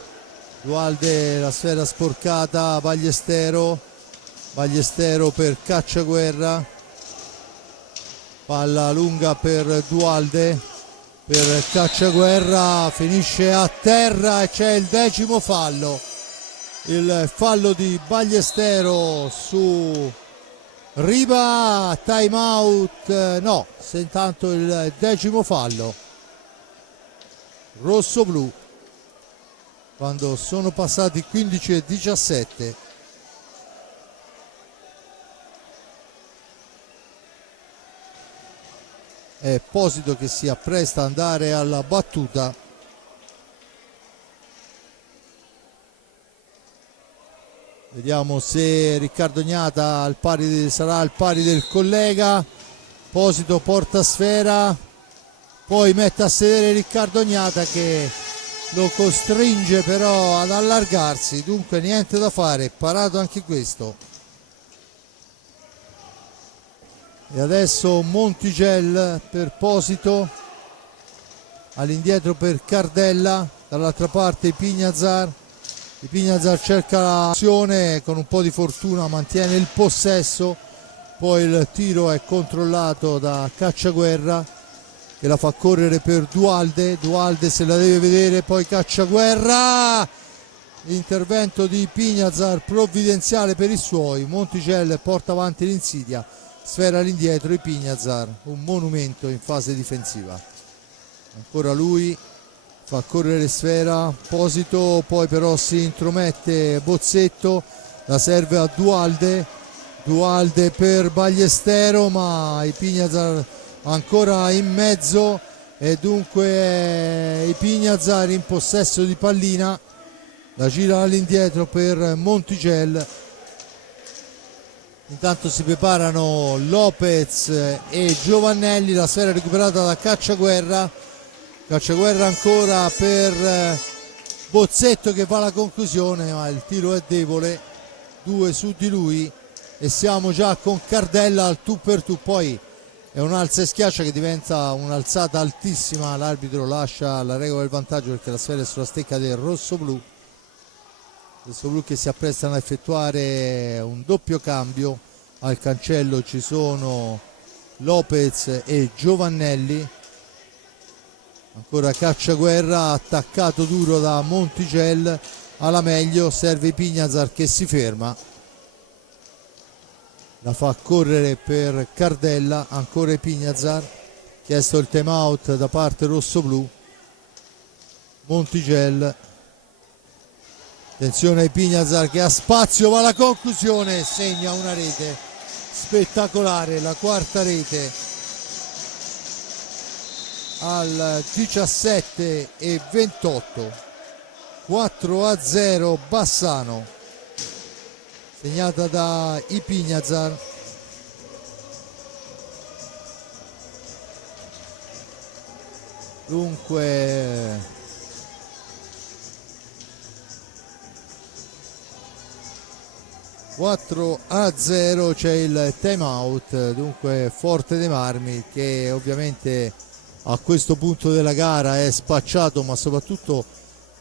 la sfera sporcata, Ballestero per Cacciaguerra, palla lunga per Dualde, per Cacciaguerra, finisce a terra e c'è il 10° fallo, il fallo di Ballestero su Riba, time out, no, se intanto il 10° fallo rosso-blu quando sono passati 15 e 17. È Posito che si appresta ad andare alla battuta. Vediamo se Riccardo Gnata sarà al pari del collega. Posito porta sfera, poi mette a sedere Riccardo Gnata che lo costringe però ad allargarsi, dunque niente da fare, parato anche questo. E adesso Montigel per Posito, all'indietro per Cardella, dall'altra parte Ipignazar cerca l'azione, con un po' di fortuna mantiene il possesso, poi il tiro è controllato da Cacciaguerra che la fa correre per Dualde se la deve vedere, poi Cacciaguerra, intervento di Ipignazar provvidenziale per i suoi, Montigel porta avanti l'insidia, sfera all'indietro Ipignazar, un monumento in fase difensiva, ancora lui fa correre sfera, Posito, poi però si intromette Bozzetto, la serve a Dualde per Ballestero, ma Ipignazar ancora in mezzo e dunque Ipignazar in possesso di pallina, la gira all'indietro per Montigel. Intanto si preparano Lopez e Giovannelli, la sfera recuperata da Cacciaguerra ancora per Bozzetto che fa la conclusione, ma il tiro è debole, 2 su di lui e siamo già con Cardella al tu per tu, poi è un'alza e schiaccia che diventa un'alzata altissima, l'arbitro lascia la regola del vantaggio perché la sfera è sulla stecca del rosso-blu che si apprestano a effettuare un doppio cambio. Al cancello ci sono Lopez e Giovannelli, ancora Cacciaguerra attaccato duro da Montigel, alla meglio serve Ipignazar che si ferma, la fa correre per Cardella, ancora Ipignazar, chiesto il time out da parte rosso-blu. Montigel, attenzione a Ipignazar che ha spazio, va alla conclusione, segna una rete spettacolare, la quarta rete al 17 e 28, 4-0 Bassano, segnata da Ipignazar. Dunque 4-0, c'è il time out, dunque Forte dei Marmi che ovviamente a questo punto della gara è spacciato, ma soprattutto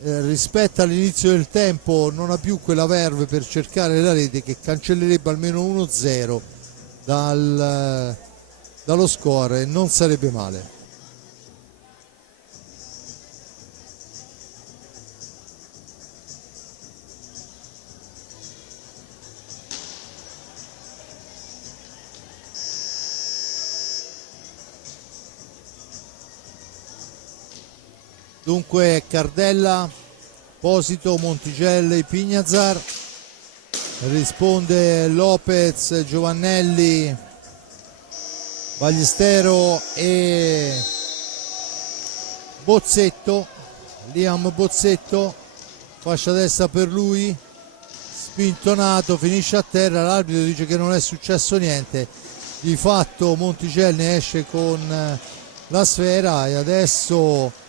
rispetto all'inizio del tempo non ha più quella verve per cercare la rete che cancellerebbe almeno 1-0 dallo score, e non sarebbe male. Dunque Cardella, Posito, Monticelli, Pignazar, risponde Lopez, Giovannelli, Ballestero e Bozzetto, Liam Bozzetto, fascia destra per lui, spintonato, finisce a terra, l'arbitro dice che non è successo niente, di fatto Monticelli esce con la sfera e adesso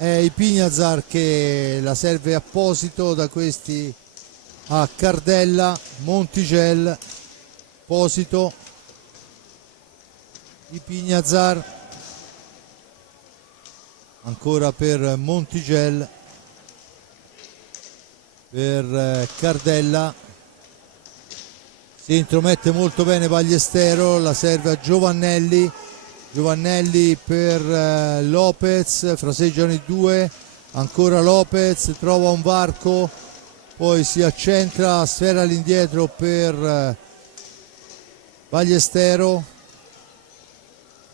è il Pignazar che la serve apposito, da questi a Cardella, Monticel, Posito, di Pignazar, ancora per Monticel, per Cardella, si intromette molto bene Ballestero, la serve a Giovannelli, Giovannelli per Lopez, fraseggiano i due, ancora Lopez, trova un varco, poi si accentra, sfera all'indietro per Ballestero,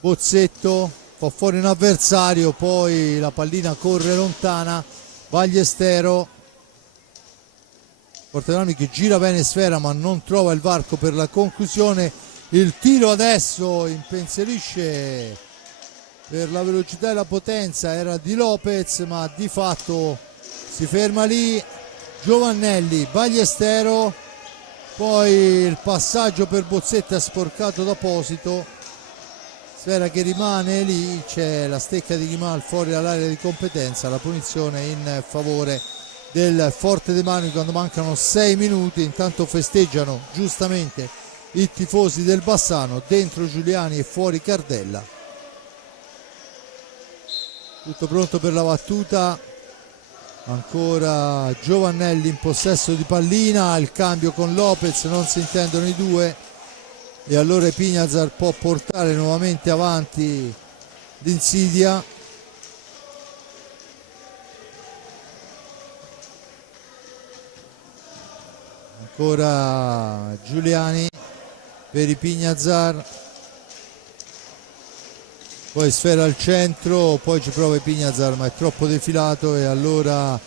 Bozzetto, fa fuori un avversario, poi la pallina corre lontana, Ballestero, Portenami che gira bene sfera ma non trova il varco per la conclusione. Il tiro adesso impensierisce per la velocità e la potenza, era di Lopez ma di fatto si ferma lì. Giovannelli, Ballestero, poi il passaggio per Bozzetto sporcato da Posito, sfera che rimane lì, c'è la stecca di Grimal fuori dall'area di competenza, la punizione in favore del Forte dei Marmi quando mancano 6 minuti. Intanto festeggiano giustamente i tifosi del Bassano, dentro Giuliani e fuori Cardella. Tutto pronto per la battuta, ancora Giovannelli in possesso di pallina, il cambio con Lopez, non si intendono i due e allora Pignazar può portare nuovamente avanti l'Insidia. Ancora Giuliani per i Pignazar, poi sfera al centro, poi ci prova Pignazar ma è troppo defilato e allora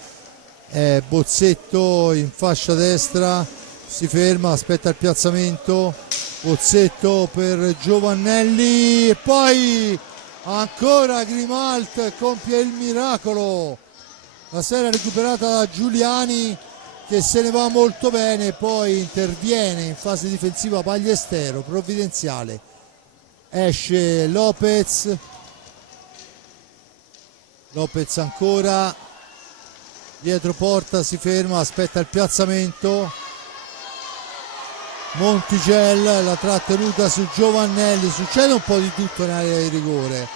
è Bozzetto in fascia destra, si ferma, aspetta il piazzamento, Bozzetto per Giovannelli e poi ancora Grimalt compie il miracolo, la sfera recuperata da Giuliani che se ne va molto bene, poi interviene in fase difensiva Ballestero, provvidenziale, esce Lopez ancora dietro porta, si ferma, aspetta il piazzamento, Montigel, la trattenuta su Giovannelli, succede un po' di tutto in area di rigore,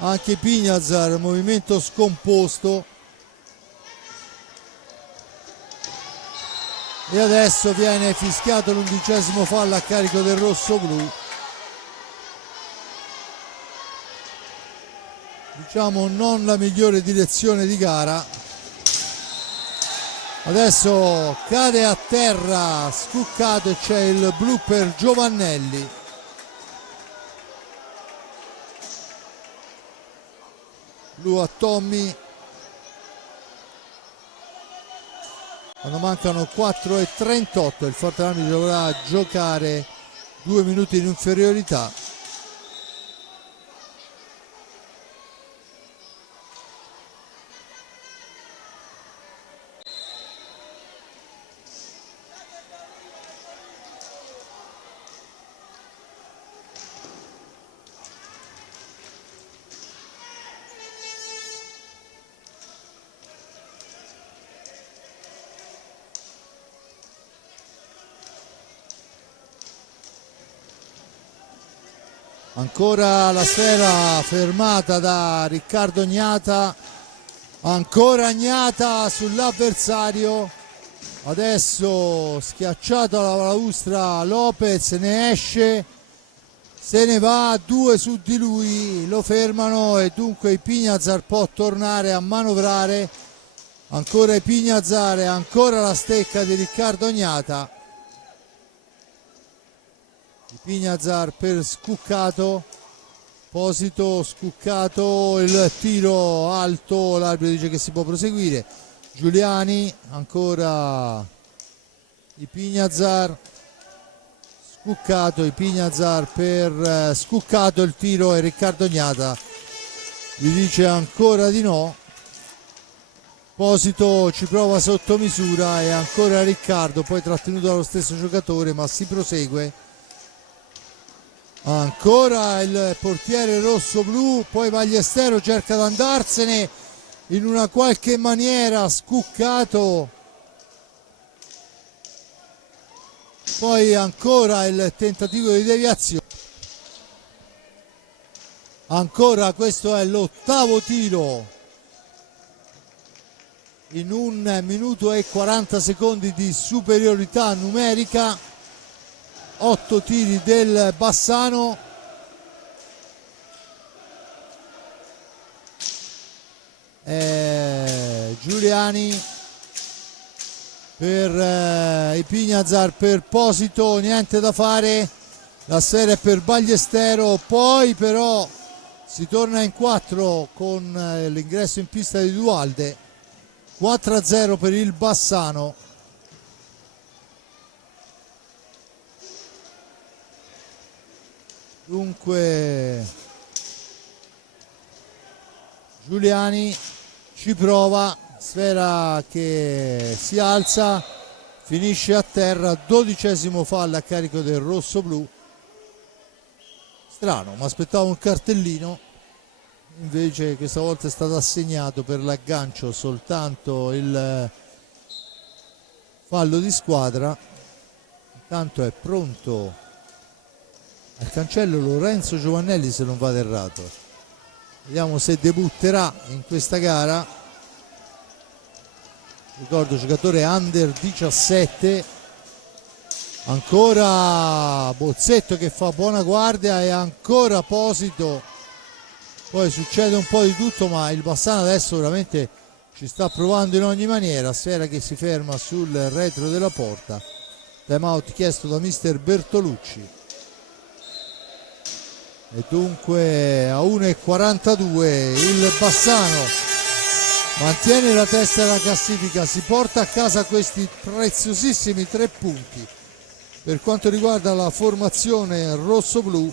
anche Pignazar, movimento scomposto. E adesso viene fischiato l'11° fallo a carico del rosso-blu. Diciamo non la migliore direzione di gara. Adesso cade a terra scuccato e c'è il blu per Giovannelli. Blu a Tommy. Quando mancano 4:38 il Forte Marmi dovrà giocare 2 minuti di inferiorità. Ancora la sfera fermata da Riccardo Gnata, ancora Gnata sull'avversario, adesso schiacciato alla balaustra Lopez, ne esce, se ne va, 2 su di lui, lo fermano e dunque Ipiñazar può tornare a manovrare. Ancora Ipiñazar, ancora la stecca di Riccardo Gnata. Ipiñazar per Scuccato, Posito, Scuccato, il tiro alto, l'arbitro dice che si può proseguire. Giuliani, ancora Ipiñazar, Scuccato, Ipiñazar per Scuccato, il tiro e Riccardo Gnata gli dice ancora di no. Posito ci prova sotto misura e ancora Riccardo, poi trattenuto dallo stesso giocatore, ma si prosegue. Ancora il portiere rosso-blu, poi Ballestero cerca di andarsene in una qualche maniera, Scuccato. Poi ancora il tentativo di deviazione. Ancora, questo è l'8º tiro in 1 minuto e 40 secondi di superiorità numerica. 8 tiri del Bassano. Giuliani per Ipiñazar, per Posito, niente da fare, la sfera è per Ballestero, poi però si torna in 4 con l'ingresso in pista di Dualde. 4-0 per il Bassano. Dunque Giuliani ci prova, sfera che si alza, finisce a terra, 12° fallo a carico del rosso-blu. Strano, mi aspettavo un cartellino, invece questa volta è stato assegnato per l'aggancio soltanto il fallo di squadra. Intanto è pronto al cancello Lorenzo Giovannelli, se non vado errato. Vediamo se debutterà in questa gara. Ricordo, giocatore under 17. Ancora Bozzetto che fa buona guardia e ancora Posito. Poi succede un po' di tutto, ma il Bassano adesso veramente ci sta provando in ogni maniera. Sfera che si ferma sul retro della porta. Time out chiesto da mister Bertolucci. E dunque a 1:42 il Bassano mantiene la testa della classifica, si porta a casa questi preziosissimi 3 punti. Per quanto riguarda la formazione rosso-blu,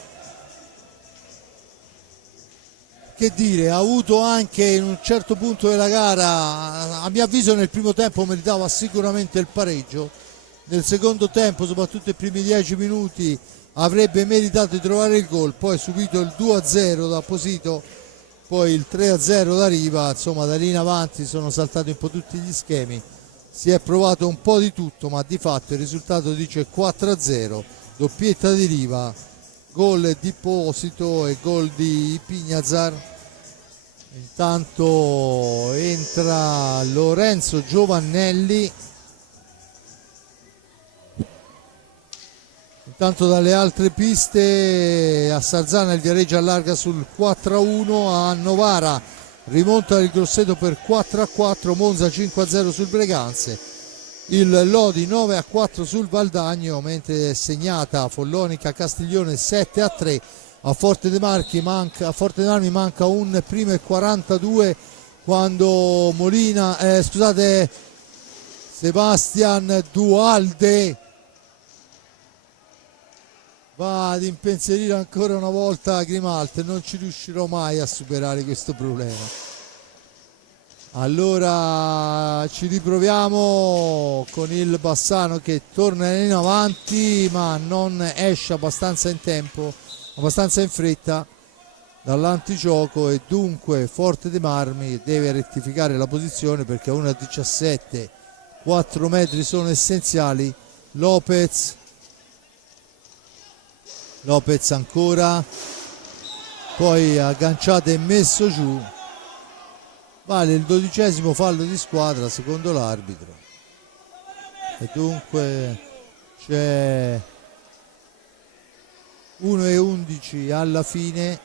che dire, ha avuto anche in un certo punto della gara, a mio avviso nel primo tempo meritava sicuramente il pareggio, nel secondo tempo, soprattutto i primi 10 minuti, avrebbe meritato di trovare il gol, poi subito il 2-0 da Posito, poi il 3-0 da Riva, insomma da lì in avanti sono saltati un po' tutti gli schemi, si è provato un po' di tutto, ma di fatto il risultato dice 4-0, doppietta di Riva, gol di Posito e gol di Ipiñazar. Intanto entra Lorenzo Giovannelli. Intanto dalle altre piste a Sarzana il Viareggio allarga sul 4-1, a Novara rimonta il Grosseto per 4-4, Monza 5-0 sul Breganze, il Lodi 9-4 sul Valdagno, mentre è segnata Follonica Castiglione 7-3. A Forte dei Marmi manca un primo e 42 quando Sebastian Dualde va ad impensierire ancora una volta Grimalt. Non ci riuscirò mai a superare questo problema. Allora ci riproviamo con il Bassano che torna in avanti ma non esce abbastanza in tempo, abbastanza in fretta dall'antigioco, e dunque Forte dei Marmi deve rettificare la posizione perché a 1:17 4 metri sono essenziali. Lopez ancora poi agganciato e messo giù. Vale il 12° fallo di squadra secondo l'arbitro, e dunque c'è 1-11 alla fine,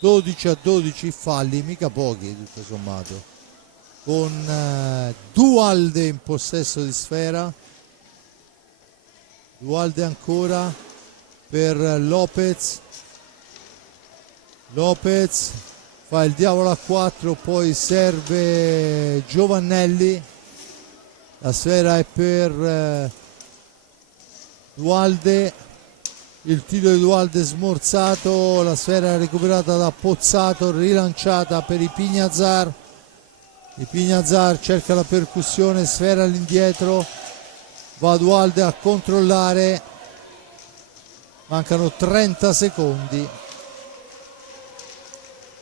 12-12 falli, mica pochi tutto sommato, con Dualde in possesso di sfera. Dualde ancora per Lopez. Lopez fa il diavolo a 4, poi serve Giovannelli, la sfera è per Dualde, il tiro di Dualde smorzato, la sfera è recuperata da Pozzato, rilanciata per i Pignazar. I Pignazar cerca la percussione, sfera all'indietro, va Dualde a controllare, mancano 30 secondi.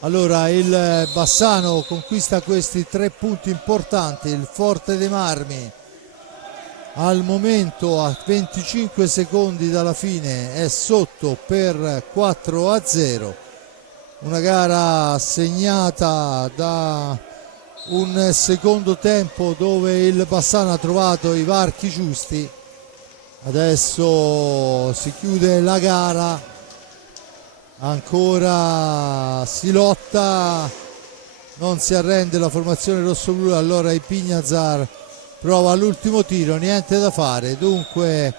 Allora il Bassano conquista questi 3 punti importanti. Il Forte dei Marmi al momento a 25 secondi dalla fine è sotto per 4-0. Una gara segnata da un secondo tempo dove il Bassano ha trovato i varchi giusti. Adesso si chiude la gara, ancora si lotta, non si arrende la formazione rossoblu. Allora i Pignazar prova l'ultimo tiro, niente da fare. Dunque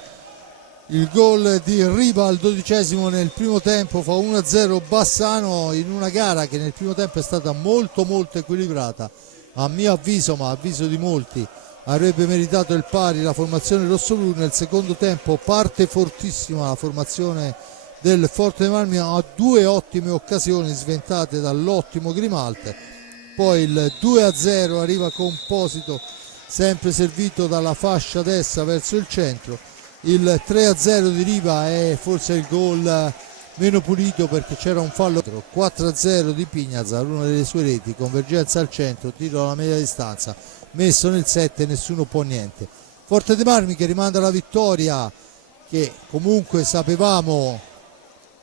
il gol di Riva al 12° nel primo tempo fa 1-0 Bassano, in una gara che nel primo tempo è stata molto equilibrata, a mio avviso, ma a avviso di molti avrebbe meritato il pari la formazione rossoblu. Nel secondo tempo parte fortissima la formazione del Forte dei Marmi, ha 2 ottime occasioni sventate dall'ottimo Grimalte, poi il 2-0 arriva Composito, sempre servito dalla fascia destra verso il centro. Il 3-0 di Riva è forse il gol meno pulito perché c'era un fallo. 4-0 di Pignazar, una delle sue reti, convergenza al centro, tiro alla media distanza, messo nel 7, nessuno può niente. Forte dei Marmi che rimanda la vittoria, che comunque sapevamo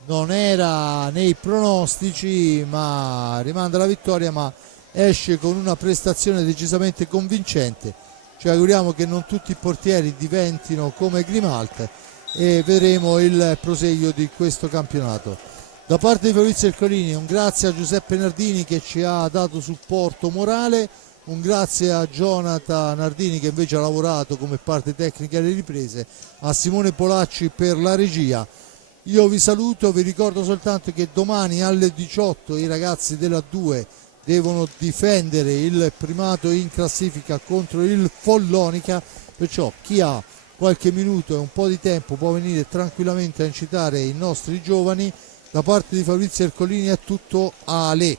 non era nei pronostici, ma rimanda la vittoria, ma esce con una prestazione decisamente convincente. Ci auguriamo che non tutti i portieri diventino come Grimalte e vedremo il proseguio di questo campionato. Da parte di Fabrizio Ercolini un grazie a Giuseppe Nardini che ci ha dato supporto morale, un grazie a Jonathan Nardini che invece ha lavorato come parte tecnica alle riprese, a Simone Polacci per la regia. Io vi saluto, vi ricordo soltanto che domani alle 18 i ragazzi della 2 devono difendere il primato in classifica contro il Follonica, perciò chi ha qualche minuto e un po' di tempo può venire tranquillamente a incitare i nostri giovani. Da parte di Fabrizio Ercolini è tutto, Ale.